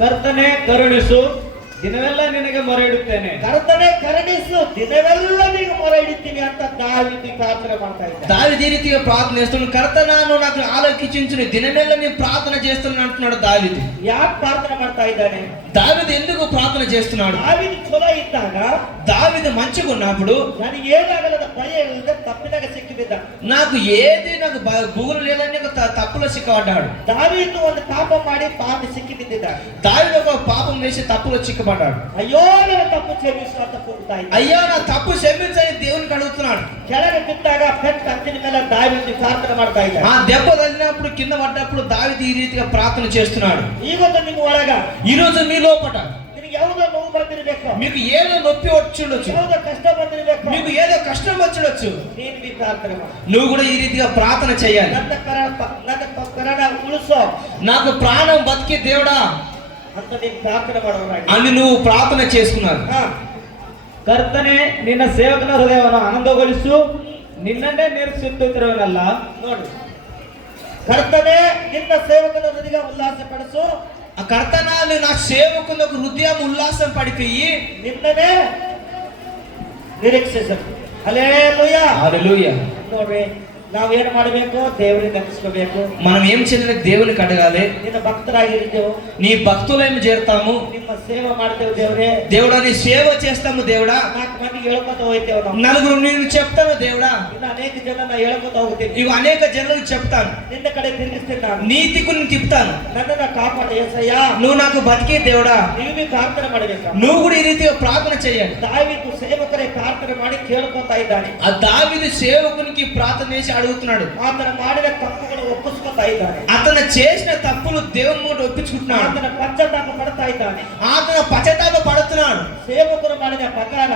ಕರ್ತನೆ ಕರುಣಿಸು, ದಿನವೆಲ್ಲ ನಿನಗೆ ಮೊರೆ ಇಡುತ್ತೇನೆ. ಕರ್ತನೆ ಕರುಣಿಸು, ದಿನವೆಲ್ಲ ನೀವು ಮೊರೆ ಇಡುತ್ತೀನಿ ಅಂತ ದಾವೀದು ಪ್ರಾರ್ಥನೆ ಮಾಡ್ತಾ ಇದ್ದ. దావీదు ఈ రీతిగా ప్రార్థన చేస్తున్నాడు. కర్తనాను నాకు ఆలోచించుని దినమెల్ల నేను ప్రార్థన చేస్తున్నాను అంటున్నాడు దావీదు. ಯಾಕೆ ಪ್ರಾರ್ಥನೆ ಮಾಡ್ತಾ ಇದ್ದಾನೆ? దావీదు ఎందుకు ప్రార్థన చేస్తున్నాడు? ದಾವೀದು ಚಲೋ ಇದ್ದಾಗ దావీదు మంచిగా ఉన్నప్పుడు ನನಗೆ ಏನಾಗಲ್ಲದ ಭಯ ಇಲ್ಲದೆ ತಪ್ಪಿದಾಗ ಸಿಕ್ಕಿಬಿದ್ದ. నాకు భూగులు లేదని ఒక తప్పులో సిక్కబడ్డాడు. ದಾವೀದು ಒಂದು ಪಾಪ ಮಾಡಿ ಪಾಪ ಸಿಕ್ಕಿ ಬಿದ್ದಿದ್ದ. దావీదు ఒక పాపం చేసి తప్పులో చిక్కబడ్డాడు. ಅಯ್ಯೋ ನನ್ನ ತಪ್ಪು ಕ್ಷಮಿಸು ಅಂತ ಕೂಗ್ತಾ ಇದ್ದ. అయ్యా నా తప్పు క్షమించని దేవునికి అడుగుతున్నాడు. ಕೆಳಗೆ ಬಿದ್ದಾಗ ಪೆಟ್ಟು ಹತ್ತಿನ ಮೇಲೆ ದಾವೀದು ಪ್ರಾರ್ಥನೆ ಮಾಡ್ತಾ ಇದ್ದ. ఆ దెబ్బ తగిలినప్పుడు కింద పడ్డప్పుడు దావీదు ఈ రీతిగా ప్రార్థన చేస్తున్నాడు. ಇವತ್ತು ನಿಮ್ಮ ಒಳಗ ఈ రోజు మీ లోపట ನಿನಗೆ ಯಾವುದೋ ನೋವು ಬಂದಿರಬೇಕು, మీకు ఏదో నొప్పి వచ్చుండొచ్చు, ಯಾವುದೋ ಕಷ್ಟ ಬಂದಿರಬೇಕು, మీకు ఏదో కష్టం వచ్చుండొచ్చు. ನೀನು ಈ ಪ್ರಾರ್ಥನೆ ಮಾಡು. నువ్వు కూడా ఈ రీతిగా ప్రార్థన చేయాలి. ನನ್ನ ಕರಣ ಉಳಿಸೋ నాకు ప్రాణం బతికి దేవుడా ಅಂತ ನೀನು ಪ್ರಾರ್ಥನೆ ಮಾಡೋರಾಗಿ అని నువ్వు ప్రార్థన చేసుకున్నావు. ಕರ್ತನೆ ನಿನ್ನ ಸೇವಕನ ಹೃದಯವನ್ನು ಆನಂದಗೊಳಿಸು, ನಿನ್ನನ್ನೇ ನಿರೀಕ್ಷಿಸುತ್ತಿರುವನಲ್ಲ. ನೋಡು, ಕರ್ತನೆ ನಿನ್ನ ಸೇವಕನ ಹೃದಯ ಉಲ್ಲಾಸ ಪಡಿಸು, ఆ కర్తనాలు నా సేవకులకు హృదయం ఉల్లాసం పడిపోయి ನಿನ್ನನೇ ನಿರೀಕ್ಷಿಸು. ಹಲ್ಲೆಲೂಯಾ. హల్లెలూయా. ನೋಡ್ರಿ, ನಾವೇನು ಮಾಡಬೇಕು? ದೇವರಿಗೆ ನೆನೆಸ್ಕೋಬೇಕು. మనం ఏం చేయాలి? దేవునికి అడగాలి. ನಿನ್ನ ಭಕ್ತರಾಗಿರ್ತೇವೆ, నీ భక్తులైన చేరుతాము. ನಿಮ್ಮ ಸೇವೆ ಮಾಡ್ತೇವೆ. ದೇವ್ರೆ, దేవుడా నీ సేవ చేస్తాము. దేవుడా 4 ಮಂದಿಗೆ ಹೇಳ್ಕೊತ ಹೋಗ್ತೇವೆ ನಾವು. నలుగురు నేను చెప్తాను. దేవుడా ಇನ್ನು ಅನೇಕ ಜನ ನಾ ಹೇಳ್ಕೊತ ಹೋಗ್ತೀನಿ. ఇవి అనేక జనులకు చెప్తాను. ನಿನ್ನ ಕಡೆ ತಿರುಗಿಸ್ತೀನಿ ನಾನು. నీతికు నేను తిప్పుతాను. ನನ್ನನ್ನ ಕಾಪಾಡ యేసయ్య. నువ్వు నాకు బతికే దేవుడా. ನೀವು ಬಿ ಪ್ರಾರ್ಥನೆ ಮಾಡಬೇಕು. నువ్వు కూడా ఈ రీతిగా ప్రార్థన చేయాలి. ದಾವೀದು ಸೇವಕರೇ ಪ್ರಾರ್ಥನೆ ಮಾಡಿ ಕೇಳ್ಕೊತಾ ಇದ್ದಾನೆ. ఆ దావీదు సేవకునికి ప్రార్థన చేసి అడుగుతున్నాడు. ಆತನ ಮಾಡಿದ ತಪ್ಪುಗಳು ಒಪ್ಪಿಸ್ಕೊತಾ ಇದ್ದಾನೆ. అతను చేసిన తప్పులు దేవుని ముందు ఒప్పించుకుంటున్నాడు. ಆತನ ಪಶ್ಚಾತ್ತಾಪ ಪಡ್ತಾ ಇದ್ದಾನೆ. అతను పశ్చాత్తాప పడుతున్నాడు. ಸೇವಕರು ಮಾಡಿದ ಪ್ರಕಾರ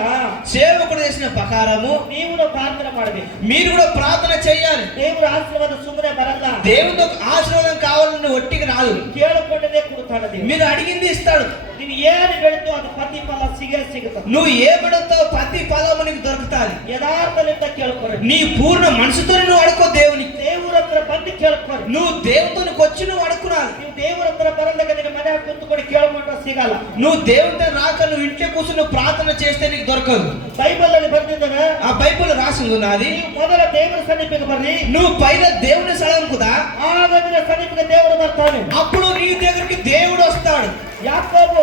సేవకుడు చేసిన ప్రకారము ನೀವು ಪ್ರಾರ್ಥನೆ ಮಾಡಬೇಕು. మీరు కూడా ప్రార్థన చేయాలి. ದೇವರ ಆಶೀರ್ವಾದ ಸುಮ್ಮನೆ ಬರಲ್ಲ. దేవునితో ఆశీర్వాదం కావాలని ఒట్టికి రాదు. ಕೇಳಿಕೊಂಡೇ ಕೊಡ್ತಾನೆ ದೇವರು. మీరు అడిగింది ఇస్తాడు. ನೀನು ಏನು ಬೆಳೆದು ಅದು ಪ್ರತಿಫಲ ಸಿಗುತ್ತದೆ. నువ్వు ఏమడుగుతావు ప్రతి ఫలము నీకు దొరుకుతాది. యథార్థದಿಂದ ಕೇಳ್ಕೊರಿ. నీ పూర్ణ మనసుతో నువ్వు అడుకో దేవునికి. ದೇವರ ಹತ್ರ ಬಂದು ಕೇಳ್ಕೊರಿ. నువ్వు దేవునితోనికి వచ్చి నువ్వు అడుకున్నావు. ನೀವು ದೇವರ ಹತ್ರ ಬರಲಾಗ ನಿನ್ನ ಮನೆಯಾಗ ಕುಂತ್ಕೊಂಡು ಕೇಳ್ಕೊಂಡ್ರೆ ಸಿಗಲ್ಲ. నువ్వు దేవునితో రాక నువ్వు ఇంట్లో కూర్చుని ప్రార్థన చేస్తే నీకు దొరకదు. బైబిల్ ಅಲ್ಲಿ ಬರ್ದಿದ್ದಾನೆ. ఆ బైబిల్ రాసి ఉన్నది. ನೀವು ಮೊದಲ ದೇವರ ಸನ್ನಿಧಿಗೆ ಬರ್ರಿ. నువ్వు పైన దేవుని సళంకుదా, ಆಗ ನಿನ್ನ ಸನ್ನಿಧಿಗೆ ದೇವರು ಬರ್ತಾನೆ. అప్పుడు నీ దగ్గరికి దేవుడు వస్తాడు. ಯಾಕೋಬು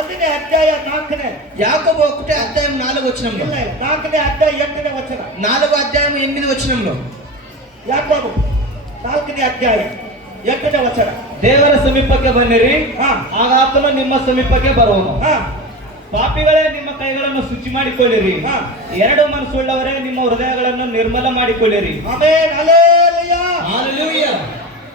1ನೇ ಅಧ್ಯಾಯ 4ನೇ యాకోబు 1 అధ్యాయం 4 వచనంలో, 4ನೇ ಅಧ್ಯಾಯ 8ನೇ ವಚನ. 4 అధ్యాయం 8 వచనంలో, ಯಾಕೋಬು 4ನೇ ಅಧ್ಯಾಯ 8ನೇ ವಚನ. ದೇವರ ಸಮೀಪಕ್ಕೆ ಬನ್ನಿರಿ, ಹಾ. ಆಗ ಆತನು ನಿಮ್ಮ ಸಮೀಪಕ್ಕೆ ಬರುವನು. ಹಾ, ಪಾಪಿಗಳೇ ನಿಮ್ಮ ಕೈಗಳನ್ನು ಶುಚಿ ಮಾಡಿಕೊಳ್ಳಿರಿ, ಹಾ. ಎರಡು ಮನಸ್ಸುಳ್ಳವರೇ ನಿಮ್ಮ ಹೃದಯಗಳನ್ನು ನಿರ್ಮಲ ಮಾಡಿಕೊಳ್ಳಿರಿ. Amen, hallelujah. హల్లెలూయా.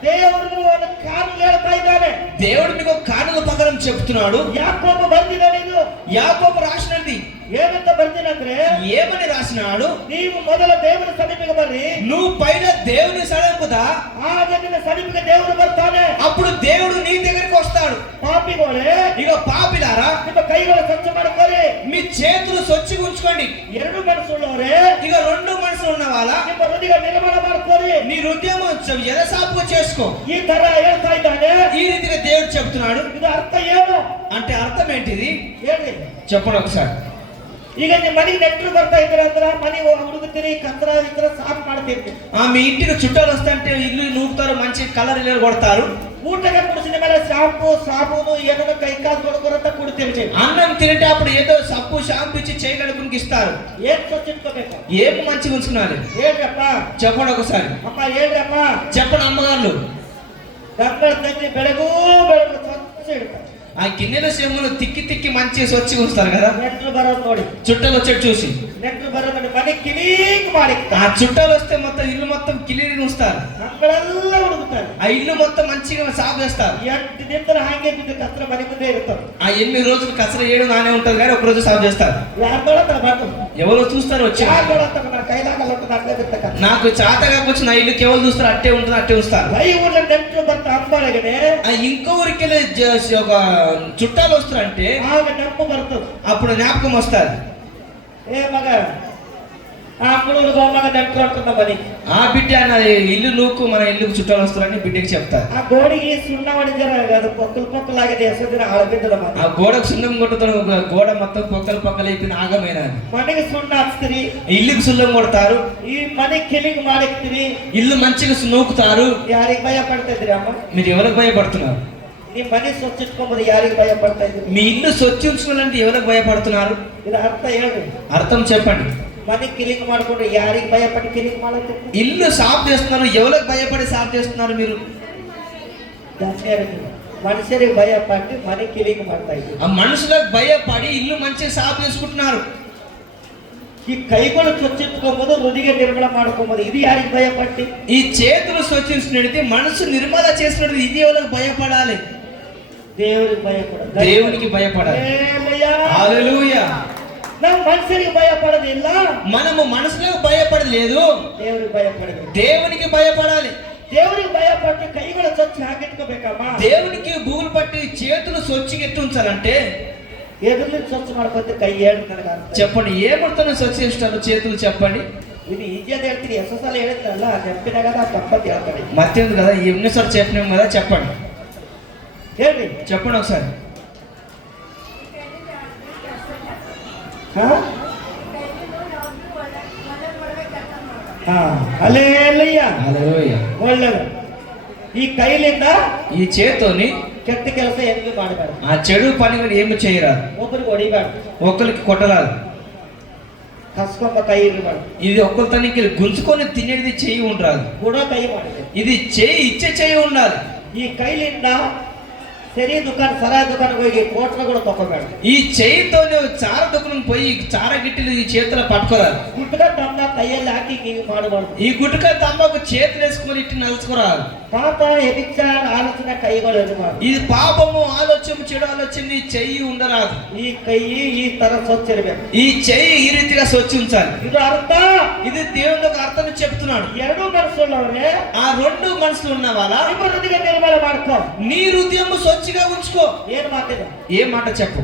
ದೇವರು ಒಂದು ಕಾನೂನು ಹೇಳ್ತಾ ಇದ್ದಾನೆ. దేవుడు మీకు ఒక కానుక ప్రకారం చెప్తున్నాడు. ಯಾಕೋಬು ಬರ್ದಿದ್ದಾನೆ. ಇದು యాకోబు రాసినది ಏನಂತ ಬರ್ದಿನಂದ್ರೆ, ఏమని రాసినాడు? ನೀವು ಮೊದಲ ದೇವರ ಸನ್ನಿಧಿಗೆ ಬರ್ರಿ, నువ్వు పైన దేవుని సళంకుదా, ಆಗ ನಿನ್ನ ಸನ್ನಿಧಿಗೆ ದೇವರು ಬರ್ತಾನೆ. అప్పుడు దేవుడు నీ దగ్గరికి వస్తాడు. ಪಾಪಿಗಳೇ, ఇక పాపిలారా, ನಿಮ್ಮ ಕೈಗಳು ಸ್ವಚ್ಛ ಮಾಡ್ಕೊಳ್ಳಿ. మీ చేతులు స్వచ్ఛగా ఉంచుకోండి. ಎರಡು ಮನಸ್ಸುಳ್ಳವರೇ, ఇక రెండు మనసులు ఉన్న వాళ్ళ ನಿಮ್ಮ ಹೃದಯ ನಿರ್ಮಾಣ ಮಾಡ್ಕೊಳ್ಳಿ. నీ హృదయం ఎదసాపుగా చేసుకో. ಈ ತರ ಹೇಳ್ತಾ ಇದ್ದಾನೆ. ఈ రీతిగా దేవుడు చెప్తున్నాడు. ಇದು ಅರ್ಥ ಏನು అంటే అర్థం ఏంటిది ಹೇಳ್ರಿ. చెప్పండి ఒకసారి. ಈಗ ನಿಮ್ಮ ಮನೆಗೆ ನೆಂಟರು ಬರ್ತಾ ಇದ್ರ ಅಂದ್ರ ಮನೆ ಹುಡುಗುತ್ತೀರಿ, ಕಂದ್ರ ಇದ್ರ ಸಾಫ್ ಮಾಡ್ತಿರ್ತೀರಿ. మీ ఇంటికి చుట్టాలు వస్తుంటే ఇల్లు నూపుతారు, మంచి కలర్ ఇల్లు కొడతారు. ಊಟಕ್ಕೆ ಕುಡಿಸಿದ ಮೇಲೆ ಶಾಂಪು ಸಾಬೂನು ಏನೋ ಕೈ ಕಾಲು ತೊಳ್ಕೊರಂತ ಕುಡ್ತಿರ್ತೀವಿ. అన్నం తింటే అప్పుడు ఏదో సబ్బు షాంపూ ఇచ్చి చేయి కడుపునికి ఇస్తారు. ಏನ್ ಸ್ವಚ್ಛ ಇಟ್ಕೋಬೇಕು? ఏం మంచిగా ఉంచుకున్నారు ಹೇಳ್ರಪ್ಪ. చెప్పండి ఒకసారి. ಅಮ್ಮ ಹೇಳ್ರಪ್ಪ. చెప్పండి అమ్మగారు. ಗಂಗಳ ತಂಗಿ ಬೆಳಗೂ ಬೆಳಗ್ಗೆ ಸ್ವಚ್ಛ ಇಡ್ತಾರೆ. ఆ గిన్నెల చెమ్ములు తిక్కి తిక్కి మంచిగా స్వచ్ఛగా ఉంచుతారు కదా. ನೆಂಟರು ಬರೋದು ನೋಡಿ, చుట్టాలు వచ్చేది చూసి, ನೆಂಟರು ಬರೋದು ಮನೆ ಕಿಲೀಕ್ ಮಾಡಿ ఆ చుట్టాలు వస్తే మొత్తం ఇల్లు మొత్తం కిలీని ఉంచుతారు. ಮಕ್ಕಳೆಲ್ಲ ಹುಡುಗುತ್ತಾರೆ. ఆ ఇల్లు మొత్తం మంచిగా సాఫ్ చేస్తారు. 8 ದಿನ ಹಾಗೆ ಬಿದ್ದು ಕತ್ರ ಮನೆ ಮುಂದೆ ಇರ್ತದೆ. ఆ 8 రోజులు కసర ఏడు నానే ఉంటది కానీ ఒక రోజు సాఫ్ చేస్తారు. ಯಾರು ನೋಡತ್ತಾರ ಬಾಟು, ఎవరో చూస్తారు వచ్చి, ಯಾರು ನೋಡತ್ತಾರ నా ಕೈಲಾಗಲ್ಲ ಅಟ್ಲೇ ಬಿತ್ತಕ್ಕ. నాకు చేత కాకపోతే నా ఇల్లు కేవలం చూస్తారు, అట్టే ఉంటుంది, అట్టే ఉంచుతారు. ಕೈ ಊರ್ಲ ನೆಂಟರು ಬರ್ತಾ ಅಂಬಾಳಗನೆ ఆ ఇంకో ఊరికి ఒక చుట్టాలు వస్తారంటే ಆಗ ನೆನಪು ಬರ್ತದೆ. అప్పుడు జ్ఞాపకం వస్తారు. ಏ ಮಗ, ಆ ಅಂಗಡಿ ಮಗ ನೆಂಟರು ಅಂటున్న ಮನೆ, ఆ బిడ్డ ఇల్లు నూకు మన ఇల్లుకు చుట్టాలు వస్తారని బిడ్డకి చెప్తారు. ಆ ಗೋಡಿಗೆ ಸುಣ್ಣ ಹೊಡಿದಾರ, ಅದು ಪೊಕ್ಕಲ್ ಪೊಕ್ಕಲಾಗಿದೆ, ಹೆಸರು ದಿನ ಹಳಬಿದ್ದಲ್ಲ ಮನೆ. ఆ గోడకు సున్నం కొట్టుతారు, గోడ మొత్తం పొక్కలు పొక్కలు అయిపోయిన ఆగమైన ಮನೆಗೆ ಸುಣ್ಣ ಹಚ್ತೀರಿ, ఇల్లుకు సున్నం కొడతారు, ಈ ಮನೆ ಕಿಲಿಗ್ ಮಾಡಿಕ್ತೀರಿ. ఇల్లు మంచిగా నూకుతారు. ಯಾರಿಗೆ ಭಯ ಪಡ್ತಾ ಇದ್ರಿ ಅಮ್ಮ? మీరు ఎవరికి భయపడుతున్నారు? ನಿಮ್ ಮನೆ ಸ್ವಚ್ಛ ಇಟ್ಕೊಂಬೋದು ಯಾರಿಗೆ ಭಯ ಪಡ್ತಾ ಇದ್ರಿ? మీ ఇల్లు స్వచ్ఛ ఉంచుకోవాలంటే ఎవరికి భయపడుతున్నారు? ಇದು ಅರ್ಥ ಹೇಳ್ರಿ. అర్థం చెప్పండి. ಮನೆ ಕಿಲಿಂಗ್ ಮಾಡ್ಕೊಂಡ್ರೆ ಯಾರಿಗೆ ಭಯ ಪಟ್ಟು ಕಿಲಿಂಗ್ ಮಾಡುತ್ತೆ? ఇల్లు సాఫ్ చేస్తున్నారు, ఎవరికి భయపడి సాఫ్ చేస్తున్నారు మీరు? ಮನುಷ್ಯರಿಗೆ ಭಯ ಪಟ್ಟು ಮನೆ ಕಿಲಿಂಗ್ ಮಾಡ್ತಾ ಇದ್ರಿ. ఆ మనుషులకు భయపడి ఇల్లు మంచిగా సాఫ్ చేసుకుంటున్నారు. ಈ ಕೈಗಳು ಸ್ವಚ್ಛ ಇಟ್ಕೊಂಬೋದು, ಹೃದಯ ನಿರ್ಮಲ ಮಾಡ್ಕೊಂಬೋದು, ಇದು ಯಾರಿಗೆ ಭಯ ಪಟ್ಟಿ? ఈ చేతులు స్వచ్ఛించినది, మనసు నిర్మల చేసినది, ఇది ఎవరికి భయపడాలి? ದೇವರಿಗೆ ಭಯ ಪಡೋದು, దేవునికి భయపడాలి. హల్లెలూయా. ನಾವು ಮನುಷ್ಯರಿಗೆ ಭಯ ಪಡೋದಿಲ್ಲ, మనము మనసులకు భయపడలేదు, ದೇವರಿಗೆ ಭಯ ಪಡಬೇಕು. దేవునికి భయపడాలి. ದೇವರಿಗೆ ಭಯ ಪಟ್ಟು ಕೈಗಳು ಸ್ವಚ್ಛ ಹಾಕಿಟ್ಕೋಬೇಕಮ್ಮ. దేవునికి భూములు పట్టి చేతులు స్వచ్ఛగా ఎట్టు ఉంచాలంటే ಎದುರ್ಲಿ ಸ್ವಚ್ಛ ಮಾಡ್ಕೊಂತ ಕೈ ಹೇಳಿ ನನಗೆ ಅರ್ಥ. చెప్పండి, ఏ ముడతను స్వచ్ఛ చేస్తారు చేతులు? చెప్పండి. ಇದು ಈಜಿಯಾದ ಹೇಳ್ತೀನಿ, ಎಷ್ಟೋ ಸಲ ಹೇಳಿದ್ರಲ್ಲ ನೆನಪಿನಾಗ ತಪ್ಪತ್ತು ಹೇಳ್ತಾರೆ. మర్చిపోయింది కదా, ఎన్నిసార్లు చెప్పినాం కదా. చెప్పండి, ಹೇಳ್ರಿ. చెప్పండి ఒకసారి. ಹಲ್ಲೆಲೂಯಾ. హల్లెలూయా. ಒಳ್ಳೆದು. ಈ ಕೈಲಿಂದ ఈ చేత్తోని ಕೆಟ್ಟ ಕೆಲಸ ಎಂದೂ ಮಾಡಬಾರ್ದು. ఆ చెడు పని ఏమి చేయరాదు, ಒಬ್ಬರಿಗೆ ಹೊಡಿಬಾರ್ದು, ఒక్కరికి కొట్టరాదు, ಕಸ್ಕೊಂಬ ಕೈ ಇರಬಾರ್ದು, ఇది ఒక్కరికి గుంజుకొని తినేది చెయ్యి ఉండరాదు, ಕೂಡ ಕೈ ಮಾಡಬೇಕು. ఇది చెయ్యి ఇచ్చే చెయ్యి ఉండాలి. ಈ ಕೈಲಿಂದ ಸರಿ ದುಕಾನ್ ಸರಾಯಿ ದುಕಾನ್ಗೆ ಹೋಗಿ ಕೋಟ್ನ ಕೂಡ ತಗೋಬೇಡ. ఈ చెయ్యితో చార దుకాణం పోయి చార గిట్టెలు ఈ చేతిలో పట్టుకోరాదు. ಗುಟ್ಕ ತಮ್ಮ ಕೈಯಲ್ಲಿ ಹಾಕಿ ಹಿಂಗೆ ಮಾಡಬಾರ್ದು. ఈ గుట్క తమ్మకు చేతులు వేసుకొని ఇట్టి నలుచుకోరాదు. ಪಾಪ ಎಬಿಚಾರ ಆಲೋಚನೆ ಕೈಗಳು ಇರಬಾರ್ದು. ఇది పాపము, ఆలోచన, చెడు ఆలోచన ఈ చెయ్యి ఉండరాదు. ಈ ಕೈ ಈ ತರ ಸ್ವಚ್ಛ ಇರಬೇಕು. ఈ చెయ్యి ఈ రీతిగా స్వచ్ఛ ఉంచాలి. ಇದು ಅರ್ಥ. ఇది దేవుని ఒక అర్థం చెప్తున్నాడు. ಎರಡು ಮನಸ್ಸುಳ್ಳವರೇ, ఆ రెండు మనసులు ఉన్న వాళ్ళ ನಿಮ್ಮ ಹೃದಯ ನಿರ್ಮಲ ಮಾಡ್ಕೊ. నీ హృదయం స్వచ్ఛ శుచిగా ఉంచుకో. ಏನ್ ಮಾತಿದ ఏ మాట చెప్పు,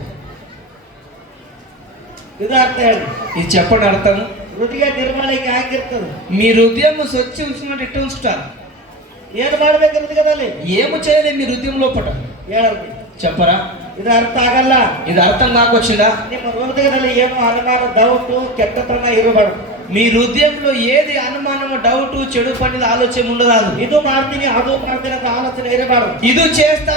ಇದು ಅರ್ಥ ಹೇಳಿ. ఇది చెప్పండి అర్థం. ಹೃದಯ ನಿರ್ಮಳಿಗೆ ಆಗಿರ್ತದೆ. మీ హృదయం స్వచ్ఛ ఉంచుకున్నట్టు ఎట్లా ఉంచుతారు? ಏನ್ ಮಾಡ್ಬೇಕು ಹೃದಯದಲ್ಲಿ? ఏమి చేయాలి మీ హృదయం లోపల ಹೇಳಿ చెప్పరా? ಇದು ಅರ್ಥ ಆಗಲ್ಲ. ఇది అర్థం కాకొచ్చిందా? ನಿಮ್ಮ ಹೃದಯದಲ್ಲಿ ಏನು ಅನುಮಾನ ಡೌಟು ಕೆಟ್ಟತನ ಇರಬಾರ್ದು. మీ హృదయంలో ఏది అనుమానము డౌట్ చెడు పనిల ఆలోచన ఉండరాదు. ಇದು ಮಾಡ್ತೀನಿ ಅದು ಮಾಡ್ತೀನಿ ಅಂತ ಆಲೋಚನೆ ಇರಬಾರ್ದು. ఇది చేస్తా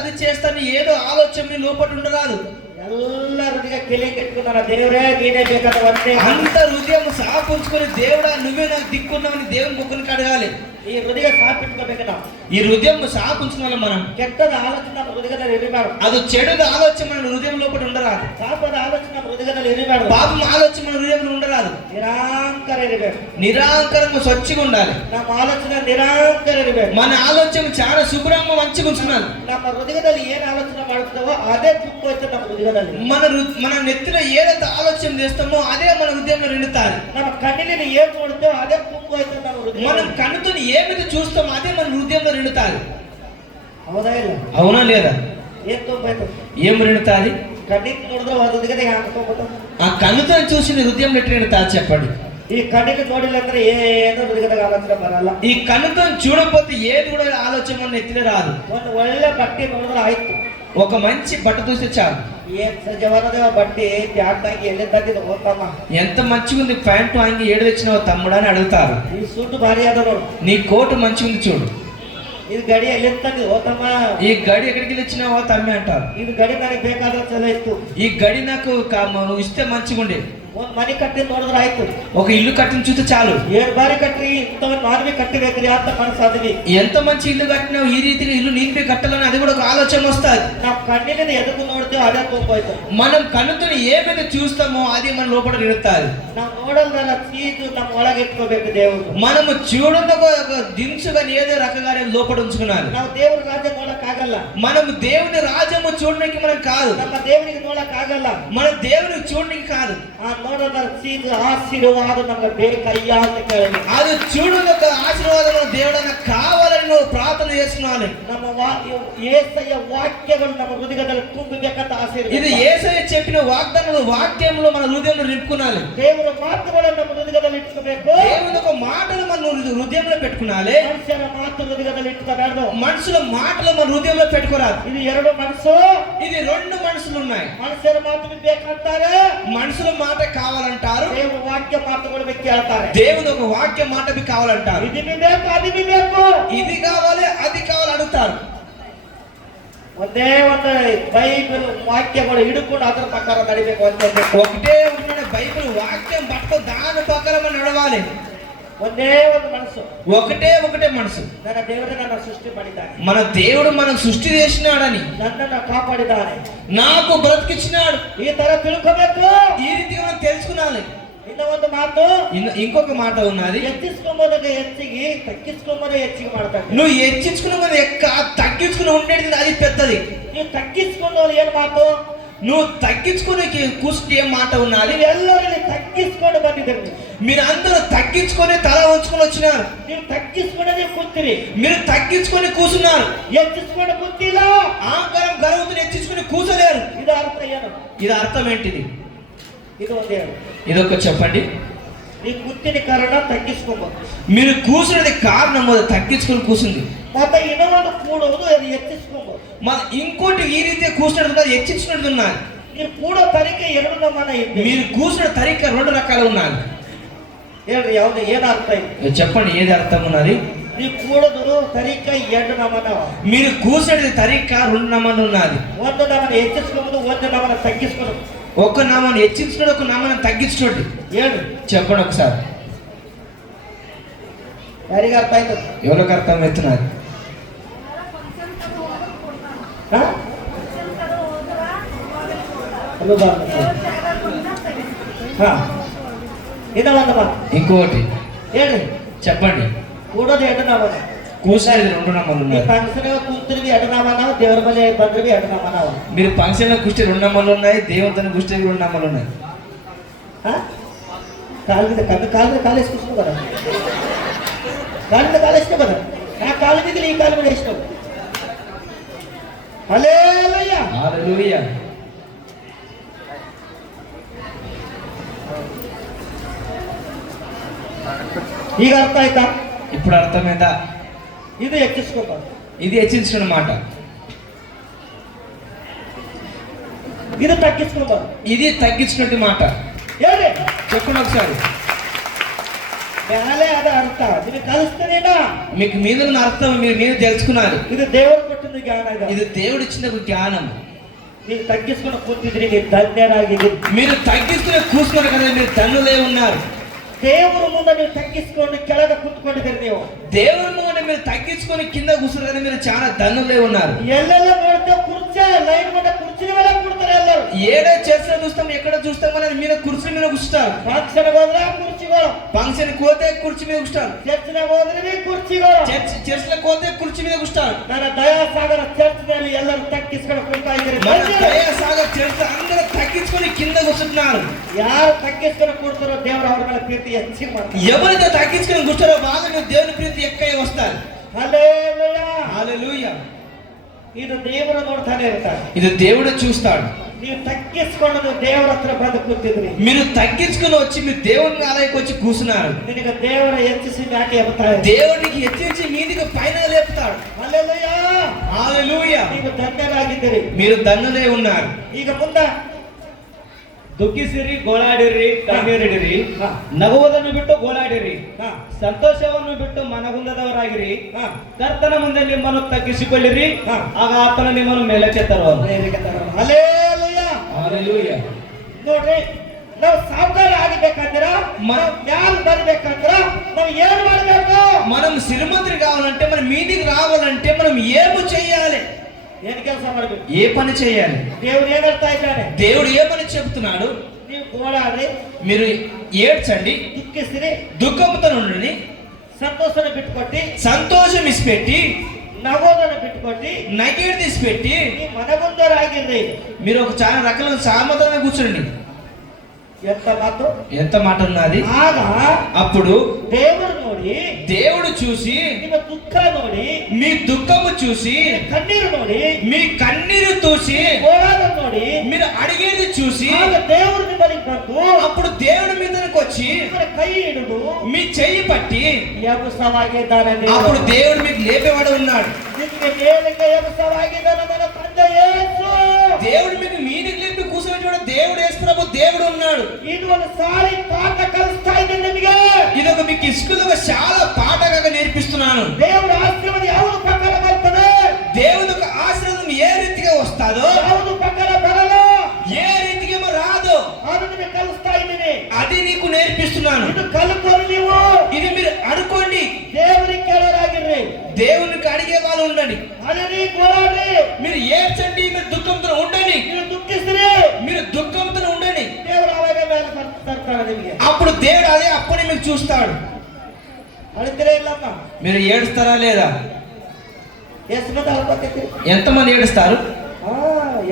అది చేస్తా అని ఏదో ఆలోచన నీ లోపల ఉండరాదు. ಎಲ್ಲ ಹೃದಯ ಕಿಲಿ ಕೆట్టుకున్నాರ. ದೇವರೇ ನೀನೇ ಬೇಕಾದ ಒಂದೇ. అంత హృదయం సాపుంచుకొని దేవుడా నువ్వే నాకు దిక్కున్నావని దేవుని ముక్కుని కడగాలి. ಈ ಹೃದಯ ಸಾಪಿಟ್ಕೋಬೇಕು ನಾವು. ఈ హృదయం సాపుంచుకోవాలి మనం. ಕೆಟ್ಟದ ಆಲೋಚನೆ ನಮ್ಮ ಹೃದಯದಲ್ಲಿ ಇರಬಾರ್ದು. అది చెడుದ ఆలోచన మన హృదయం లోపల ఉండరాదు. ಪಾಪದ ಆಲೋಚನೆ ನಮ್ಮ ಹೃದಯದಲ್ಲಿ ಇರಬಾರ್ದು. పాపం ఆలోచన మన హృదయంలో ఉండరాదు. ನಿರಾಂಕರ ಇರಬೇಕು. నిరాంకరంగా స్వచ్ఛగా ఉండాలి. ನಮ್ಮ ఆలోచನೆ నిరాಂಕರ ಇರಬೇಕು. మన ఆలోచన చాలా శుభ్రంగా మంచిగా ఉంచుకున్నాను. ನಮ್ಮ ಹೃದಯದಲ್ಲಿ ಏನು ಆಲೋಚನೆ ಮಾಡ್ತಾವೋ ಅದೇ ತುಂಬೋಯ್ತು ನಮ್ಮ ಹೃದಯದಲ್ಲಿ. మన నెత్తిలో ఏదైతే ఆలోచన చేస్తామో అదే మన హృదయంలో నిండుతాది. ನಮ್ಮ ಕಣ್ಣಿನಲ್ಲಿ ಏನು ನೋಡ್ತೇವೋ ಅದೇ ತುಂಬೋಯ್ತು ನಮ್ಮ ಹೃದಯ. మనం కన్నుతో ఏమైతే చూస్తామో అదే మన హృదయంలో నిండుతాది. ಹೌದಾ ಇಲ್ಲ? అవునా లేదా? ಏನ್ ತುಂಬೋಯ್ತು? ఏం నిండుతాది? ಕಣ್ಣಿಗೆ ನೋಡಿದ್ರೆ ಒಂದು ಹೃದಯದಾಗ ಹಾಕ್ಕೊಂಡ್ಬಿಟ್ಟು ఆ కన్నుతో చూసిన హృదయంలో ఎట్లా నిండుతాది చెప్పండి. ಈ ಕಣ್ಣಿಗೆ ನೋಡಿಲ್ಲ ಅಂದ್ರೆ ಏನು ಹೃದಯದಾಗ ಆಲೋಚನೆ ಬರಲ್ಲ. ఈ కన్నుతో చూడకపోతే ఏది కూడా ఆలోచన మన నెత్తిలో రాదు. ಒಂದು ಒಳ್ಳೆ ಬಟ್ಟೆ ನೋಡಿದ್ರೆ ಆಯ್ತು. ఒక మంచి బట్ట చూస్తే చాలు. ಏನ್ ಸಜವಾನದೇವ ಬಟ್ಟೆ ಪ್ಯಾಂಟಾಗಿ ಎಲ್ಲಿ ತಂದಿದ್ದು ಹೋಗಮ್ಮ. ఎంత మంచిగా ఉంది ప్యాంటు అంగి ఏడు తెచ్చినావు తమ్ముడా అని అడుగుతారు. ಈ ಸೂಟು ಭಾರಿ ಅದ ನೋಡು. నీ కోటు మంచిగా ఉంది చూడు. ಇದು ಗಡಿ ಎಲ್ಲಿ ತಂದಿದ್ದು ಹೋತಮ್ಮ. ఈ గడి ఎక్కడికి తెచ్చినావో తమ్మి అంటారు. ಇದು ಗಡಿ ನನಗೆ ಬೇಕಾದ ಚಲೋ ಇತ್ತು. ఈ గడి నాకు నువ్వు ఇస్తే మంచిగా ఉండే. ಒಂದ್ ಮನೆ ಕಟ್ಟಿ ನೋಡಿದ್ರೆ ಆಯ್ತು. ఒక ఇల్లు కట్టిన చూస్తే చాలు. ಏನ್ ಬಾರಿ ಕಟ್ರಿ ಇಂಥವ್ ನಾವೇ ಕಟ್ಟಬೇಕ್ರಿ ಅಂತ ಮನಸ್ಸಾದ್ವಿ. ఎంత మంచి ఇల్లు కట్టినావు ఈ రీతిగా ఇల్లు నీపే కట్టాలని అది కూడా ఒక ఆలోచన వస్తుంది. ನಾವು ಕಣ್ಣಿನಿಂದ ಎದಕ್ಕೂ ನೋಡ್ತೇವೆ అదే ತುಂಬೋಯ್ತು. మనం కన్నుతో ఏమైతే చూస్తామో అది మన లోపల నిలుస్తుంది. ನಾವು ನೋಡಲ್ದಲ್ಲ ಚೀಜು ನಮ್ಮ ಒಳಗೆ ಇಟ್ಕೋಬೇಕು ದೇವರು. మనము చూడದ దించుగా ఏదో రకంగా లోపల ఉంచుకున్నాను. ನಾವು ದೇವ್ರ ರಾಜ್ಯ ನೋಡಕ್ ಆಗಲ್ಲ. మనము దేవుని రాజ్యము చూడడానికి మనం కాదు. ನಮ್ಮ ದೇವರಿಗೆ ನೋಡಕ್ ಆಗಲ್ಲ. మన దేవుని చూడడానికి కాదు. ಆ ನೋಡೋದ ಚೀಜು ಆಶೀರ್ವಾದ ನಮ್ಗೆ ಬೇಕಯ್ಯ ಅಂತ ಕೇಳಿ. అది చూడని ఒక ఆశీర్వాదం దేవుడు నాకు కావాలని నువ్వు ప్రార్థన చేస్తున్నావు. ನಮ್ಮ యేసయ్య వాక్యಗಳು ನಮ್ಮ ಹೃದಯದಲ್ಲಿ ತುಂಬಬೇಕಂತ ಆಸೆ ಇದೆ. ఇది యేసయ్య చెప్పిన వాగ్దానాలు వాక్యంలో మన హృదయంలో నింపుకున్నాలి. ದೇವರ ಮಾತುಗಳನ್ನು ನಮ್ಮ ಹೃದಯದಲ್ಲಿ ಇಟ್ಕೋಬೇಕು. దేవుని ఒక మాటలు మన హృదయంలో పెట్టుకున్నాలి. ಮನುಷ್ಯರ ಮಾತು ಹೃದಯದಲ್ಲಿ ಇಟ್ಕೋಬಾರ್ದು. మనుషుల మాటలు మన హృదయంలో పెట్టుకోరాదు. ಇದು ಎರಡು ಮನಸ್ಸು. ఇది రెండు మనసులు ఉన్నాయి. ಮನುಷ್ಯರ ಮಾತು ಬೇಕಂತಾರೆ, మనుషుల మాట కావాలంటారు. ದೇವರ ವಾಕ್ಯ ಮಾತುಗಳು ಬೇಕು ಹೇಳ್ತಾರೆ. దేవుని ఒక వాక్య మాట కావాలంటారు. ఇది ಬೇಕು అది ಬೇಕು, ఇది కావాలి అది కావాలి అడుగుతారు. ಒಂದೇ ಒಂದು ಬೈಬಲ್ ವಾಕ್ಯಗಳು ಹಿಡ್ಕೊಂಡು ಅದರ ಪ್ರಕಾರ ನಡಿಬೇಕು. ఒకటే ఉన్న బైబిల్ వాక్యం పట్టుకో దాని ప్రకారం మనం నడవాలి. ಒಂದೇ ಒಂದು ಮನಸ್ಸು, ఒకటే మనసు. ನನ್ನ ದೇವರು ನನ್ನ ಸೃಷ್ಟಿ ಮಾಡಿದ್ದಾನೆ, మన దేవుడు మనకు సృష్టి చేసినాడని, ನನ್ನನ್ನು ಕಾಪಾಡಿದ್ದಾನೆ, నాకు బ్రతికిచ్చినాడు. ಈ ತರ ತಿಳ್ಕೋಬೇಕು. ఈ రీతిగా మనం తెలుసుకున్నాలి. ಇನ್ನ ಒಂದು ಮಾತು, ఇంకొక మాట ఉన్నది. ಹೆಚ್ಚಿಸ್ಕೊಂಬೋದಾಗ ಹೆಚ್ಚಿಗೆ, ತಗ್ಗಿಸ್ಕೊಂಬೋದೇ ಹೆಚ್ಚಿಗೆ ಮಾಡ್ತಾರೆ. నువ్వు హెచ్చించుకున్న తగ్గించుకుని ఉండేది అది పెద్దది. ನೀವು ತಗ್ಗಿಸ್ಕೊಂಡವ್ರು ಏನ್ ಮಾತು, నువ్వు తగ్గించుకునే కూర్చుంటే ఏం మాట ఉన్నది. ಎಲ್ಲರಲ್ಲಿ ತಗ್ಗಿಸ್ಕೊಂಡು ಬಂದಿದ್ದೀರಿ. మీరు అందరూ తగ్గించుకొని తల ఉంచుకొని వచ్చినారు. ನೀವು ತಗ್ಗಿಸ್ಕೊಂಡೇ ಕೂತೀರಿ, మీరు తగ్గించుకొని కూర్చున్నారు. ಹೆಚ್ಚಿಸ್ಕೊಂಡು ಕೂತಿಲ್ಲ. ఆకారం గర్వంతో హెచ్చించుకుని కూర్చోలేరు. ಇದು ಅರ್ಥ ಏನು? ఇది అర్థం ఏంటిది? ಇದು ಒಂದೇ. ఇదొక చెప్పండి. నీ కూర్చుని కాರಣ ತಗ್ಗಿಸ್ಕೊಬಹುದು. మీరు కూర్చున్నది కారణం తగ్గించుకొని కూర్చుంది. ಮತ್ತೆ ಇನ್ನೊಂದು ಕೂಡೋದು ಅದು ಹೆಚ್ಚಿಸ್ಕೊಬಹುದು. మన ఇంకోటి ఈ రీతిగా కూర్చున్నట్టు హెచ్చించుకున్నట్టు ఉన్నారు. మీరు కూಡೋ ತರಿಕೆ ಎರಡು ನಮನ ಇದೆ. మీరు కూర్చున్న తరిక రెండు రకాలు ఉన్నారు. ಹೇಳ್ರಿ ಯಾವ್ದು ಏನು ಅರ್ಥ ಇದೆ? చెప్పండి ఏది అర్థం ఉన్నది? ನೀವು ಕೂಡೋದು ತರಿಕ ಎರಡು ನಮನ. మీరు కూర్చున్నది తరిక రెండు నమన ఉన్నది. ಒಂದು ನಮನ ಹೆಚ್ಚಿಸ್ಕೊಬಹುದು, ಒಂದು ನಮನ ತಗ್ಗಿಸ್ಕೊಬಹುದು. ఒక నామను హెచ్చించుకోండి, ఒక నామను తగ్గించుకోండి. ಹೇಳಿ చెప్పండి ఒకసారి. ಯಾರಿಗೆ ಅರ್ಥ ಆಯ್ತು? ఎవరికి అర్థం అవుతున్నారు? ಇನ್ನ ಒಂದು ಮಾತು ఇంకోటి ಹೇಳ್ರಿ, చెప్పండి. ಕೂಡೋದು ಎರಡು ನಮನ. కూర్చున్నది రెండు నమలు ఉన్నాయి. ಫಂಕ್ಷನ್ ಕೂತಿರ್ವಿ ಎರಡು ನಾಮ ನಾವು, ದೇವರ ಮನೆ ಬಂದ್ರಿ ಎರಡು ನಾಮ ನಾವು. మీరు ఫంక్షన్ కుష్టి రెండు నమ్మలు ఉన్నాయి, దేవతను కుష్టి రెండు నమ్మలు ఉన్నాయి. ಕಾಲ మీద ಕಾಲು వేసుకుంటున్నావు కదా, కాలు మీద కాలు వేసినావు కదా. నా కాలు మీద ఈ కాలు మీద వేసినావు. హల్లెలూయా. హల్లెలూయా. ಈಗ ಅರ್ಥ ಆಯ್ತಾ? ఇప్పుడు అర్థమైందా? ಇದು ಹೆಚ್ಚಿಸ್ಕೋಬಾರ್ದು, ఇది హెచ్చించిన మాట, ಇದು ತಗ್ಗಿಸ್ಕೋಬಾರ್ದು. ఇది తగ్గించినట్టు మాట. ಹೇಳಿ చెప్పండి ఒకసారి. ಮೇಲೆ ಅದ ಅರ್ಥ ನಿಮಗೆ ಕಲಿಸ್ತಾನೇನಾ? మీకు మీద ఉన్న అర్థం మీరు తెలుసుకున్నారు. ಇದು ದೇವರು ಕೊಟ್ಟಿದ್ದ ಜ್ಞಾನ. ఇది దేవుడు ఇచ్చిన జ్ఞానం. ನೀವು ತಗ್ಗಿಸ್ಕೊಂಡು ಕೂತಿದ್ರಿ, ನೀವು ಧನ್ಯರಾಗಿದ್ದೀರಿ. మీరు తగ్గించుకుని కూర్చున్నారు కదా, మీరు ధన్యులే ఉన్నారు. ದೇವರ ಮುಂದೆ ನೀವು ತಗ್ಗಿಸ್ಕೊಂಡು ಕೆಳಗೆ ಕೂತ್ಕೊಂಡಿದ್ದೀರಿ. ನೀವು దేవుని ముందు మీరు తగ్గించుకొని కింద కూర్చున్నారు కదా, మీరు చాలా ధన్యులే ఉన్నారు. ಎಲ್ಲೆಲ್ಲ ನೋಡ್ತೇವೆ ಕುರ್ಚಿ ಲೈನ್ మీద కుర్చీ ಮೇಲೆ ಕೂಡ್ತಾರೆ ಎಲ್ಲರೂ. ఏడే చర్చలో చూస్తాం, ఎక్కడ చూస్తాం అనేది మీద కుర్చీ మీద కూర్చుంటారు. ಫಂಕ್ಷನ್ ಹೋದ್ರೆ ಕುರ್ಚಿಗಳು, ఫంక్షన్ కోతే కుర్చీ మీద కూర్చుంటారు. ಚರ್ಚ್ನಾಗ ಹೋದ್ರೆ ಕುರ್ಚಿಗಳು, చర్చలో కోతే కుర్చీ మీద కూర్చుంటారు. ನನ್ನ ದಯಾಸಾಗರ ಚರ್ಚ್ ನಲ್ಲಿ ಎಲ್ಲರೂ ತಗ್ಗಿಸ್ಕೊಂಡು ಕೂರ್ತಾ ಇದ್ದೀರಿ. మన దయాసాగర్ చర్చ అందరూ తగ్గించుకొని కింద కూర్చుంటున్నారు. ಯಾರು ತಗ್ಗಿಸ್ಕೊಂಡು ಕೂಡ್ತಾರೋ ದೇವರು ಅವ್ರ ಮೇಲೆ ಪ್ರೀತಿ ಹೆಚ್ಚಿಗೆ ಮಾಡ್ತಾರೆ. ఎవరైతే తగ్గించుకొని కూర్చున్నారో వాళ్ళు దేవుని ప్రీతి ఎక్కువ వస్తారు. హల్లెలూయా. హల్లెలూయా. ಇದು ದೇವರು ನೋಡ್ತಾನೆ ಇರ್ತಾರೆ. ఇది దేవుడు చూస్తాడు. ನೀವು ತಗ್ಗಿಸ್ಕೊಂಡು ದೇವರ ಹತ್ರ ಬಂದು ಕೂತಿದ್ರಿ, మీరు తగ్గించుకొని వచ్చి మీరు దేవుని ఆలయకు వచ్చి కూర్చున్నారు. ನಿನಗೆ ದೇವರ ಹೆಚ್ಚಿಸಿ ಮ್ಯಾಕೆ ಎಬ್ತಾರೆ. దేవునికి హెచ్చించి మీదికి పైన లేపుతాడు. హల్లెలూయా. హల్లెలూయా. ನೀವು ಧನ್ಯರಾಗಿದ್ದೀರಿ. మీరు ధన్యులే ఉన్నారు. ಈಗ ಮುಂದೆ ದುಃಖಿಸಿರಿ, ಗೋಳಾಡಿರಿ, ಕಣ್ಣೀರಿಡಿರಿ, ಹಾ. ನಗುವುದನ್ನು ಬಿಟ್ಟು ಗೋಳಾಡಿರಿ, ಹಾ. ಸಂತೋಷವನ್ನು ಬಿಟ್ಟು ಮನಗುಂದದವರಾಗಿರಿ. ಹಾ. ಕರ್ತನ ಮುಂದೆ ನಿಮ್ಮನ್ನು ತಗ್ಗಿಸಿಕೊಳ್ಳಿರಿ, ಹಾ. ಆಗ ಆತನು ನಿಮ್ಮನ್ನು ಮೇಲಕ್ಕೆ ತರುವನು. ಹಲ್ಲೆಲೂಯಾ. హల్లెలూయా. ನೋಡ್ರಿ, ನಾವು ಸಾವುಕಾರ ಆಗಬೇಕಂದ್ರ, ಮ- ಮ್ಯಾಲ್ ಬರ್ಬೇಕಂದ್ರ ನಾವು ಏನ್ ಮಾಡ್ಬೇಕು? మనం శ్రీమంతులు కావాలంటే మనం మీదికి రావాలంటే మనం ఏమి చెయ్యాలి? ಏನ್ ಕೆಲಸ ಮಾಡ್ಬೇಕು? ఏ పని చేయాలి? ದೇವ್ರು ಏನ್ ಹೇಳ್ತಾ ಇದ್ದಾನೆ? దేవుడు ఏమని చెప్తున్నాడు? ನೀವು ಗೋಳಾಡ್ರಿ, మీరు ఏడ్చండి, ದುಃಖಿಸ್ರಿ, దుఃఖంతో ఉండండి, ಸಂತೋಷನ ಬಿಟ್ಕೊಟ್ಟಿ, సంతోషం ఇసిపెట్టి, నగోదన ಬಿಟ್ಕೊಟ್ಟಿ, నగేడు తీసిపెట్టి ನೀವು ಮನಗುಂದರಾಗಿರ್ರಿ. మీరు ఒక చాలా రకాల సామర్థ్యంగా కూర్చోండి. ಎಂತ ಮಾತು? ఎంత మాట ఉన్నది? ಆಗ అప్పుడు ದೇವರು ನೋಡಿ, దేవుడు చూసి, ನಿಮ್ಮ ದುಃಖ ನೋಡಿ, మీ దుఃఖము చూసి, ಕಣ್ಣೀರು ನೋಡಿ, మీ కన్నీరు చూసి, ಗೋಳಾದ ನೋಡಿ, మీరు అడిగేది చూసి, ಆಗ ದೇವರು ನಿಮ್ಮಲ್ಲಿ ಬಂದು అప్పుడు దేవుడు మీదకి వచ్చి ನಿಮ್ಮನ್ನ ಕೈ ಹಿಡಿದು మీ చెయ్యి పట్టి ಎಬಸವಾಗಿದ್ದಾನೆ. అప్పుడు దేవుడు మీకు లేపేవాడు ఉన్నాడు. ನಿಮಗೆ ಮೇಲಿಗೆ ಎಬಸವಾಗಿದ್ದಾನೆ ನನ್ನ ತಂದೆ ಯೇಸು. దేవుడు మీకు మీదికి లేపి కూర్చోబెట్టి దేవుడు యేసు ప్రభు దేవుడు ఉన్నాడు. ಇದು ಒಂದು ಸಾರಿ ಪಾಠ ಕಲಿಸ್ತಾ ಇದ್ದೀನಿ ನಿಮಗೆ. ఇదొక మీకు ఇసుకలుగా చాలా పాఠగా నేర్పిస్తున్నాను. ದೇವರ ಆಶೀರ್ವಾದ ಯಾವುದು ಪ್ರಕಾರ ಬರ್ತದೆ, దేవుని యొక్క ఆశీర్వాదం ఏ రీతిగా వస్తాదో, ಯಾವುದು ಪ್ರಕಾರ ಬರಲ್ಲ, ఏ రీతిగా రాదో ಅದು ನಿಮಗೆ ಕಲಿಸ್ತಾ ಇದ್ದೀನಿ. అది నీకు నేర్పిస్తున్నాను. ಇದು ಕಲ್ತ್ಕೊಳ್ಳಿ ನೀವು. ఇది మీరు అడుకోండి, ದೇವರಿಗೆ ಕೇಳೋರಾಗಿರ್ರಿ, దేవునికి అడిగే వాళ్ళు ఉండండి. ಅದೇ ಗೋಳಾಡ್ರಿ, మీరు ఏడ్చండి, మీరు దుఃఖంతో ఉండండి, ನೀವು ದುಃಖಿಸ್ರಿ, మీరు దుఃఖంతో ఉండండి. ದೇವರು ಅವಾಗ ಮೇಲೆ ತರ್ತಾನೆ ನಿಮಗೆ. అప్పుడు దేవుడు అదే అప్పుడే మీకు చూస్తాడు. ಅಳಿತೀರೇ ಇಲ್ಲಮ್ಮ? మీరు ఏడుస్తారా లేదా? ಎಷ್ಟು ಮಂದಿ ಅಳ್ಕೊತಿರ್ತೀರಿ? ఎంతమంది ఏడుస్తారు?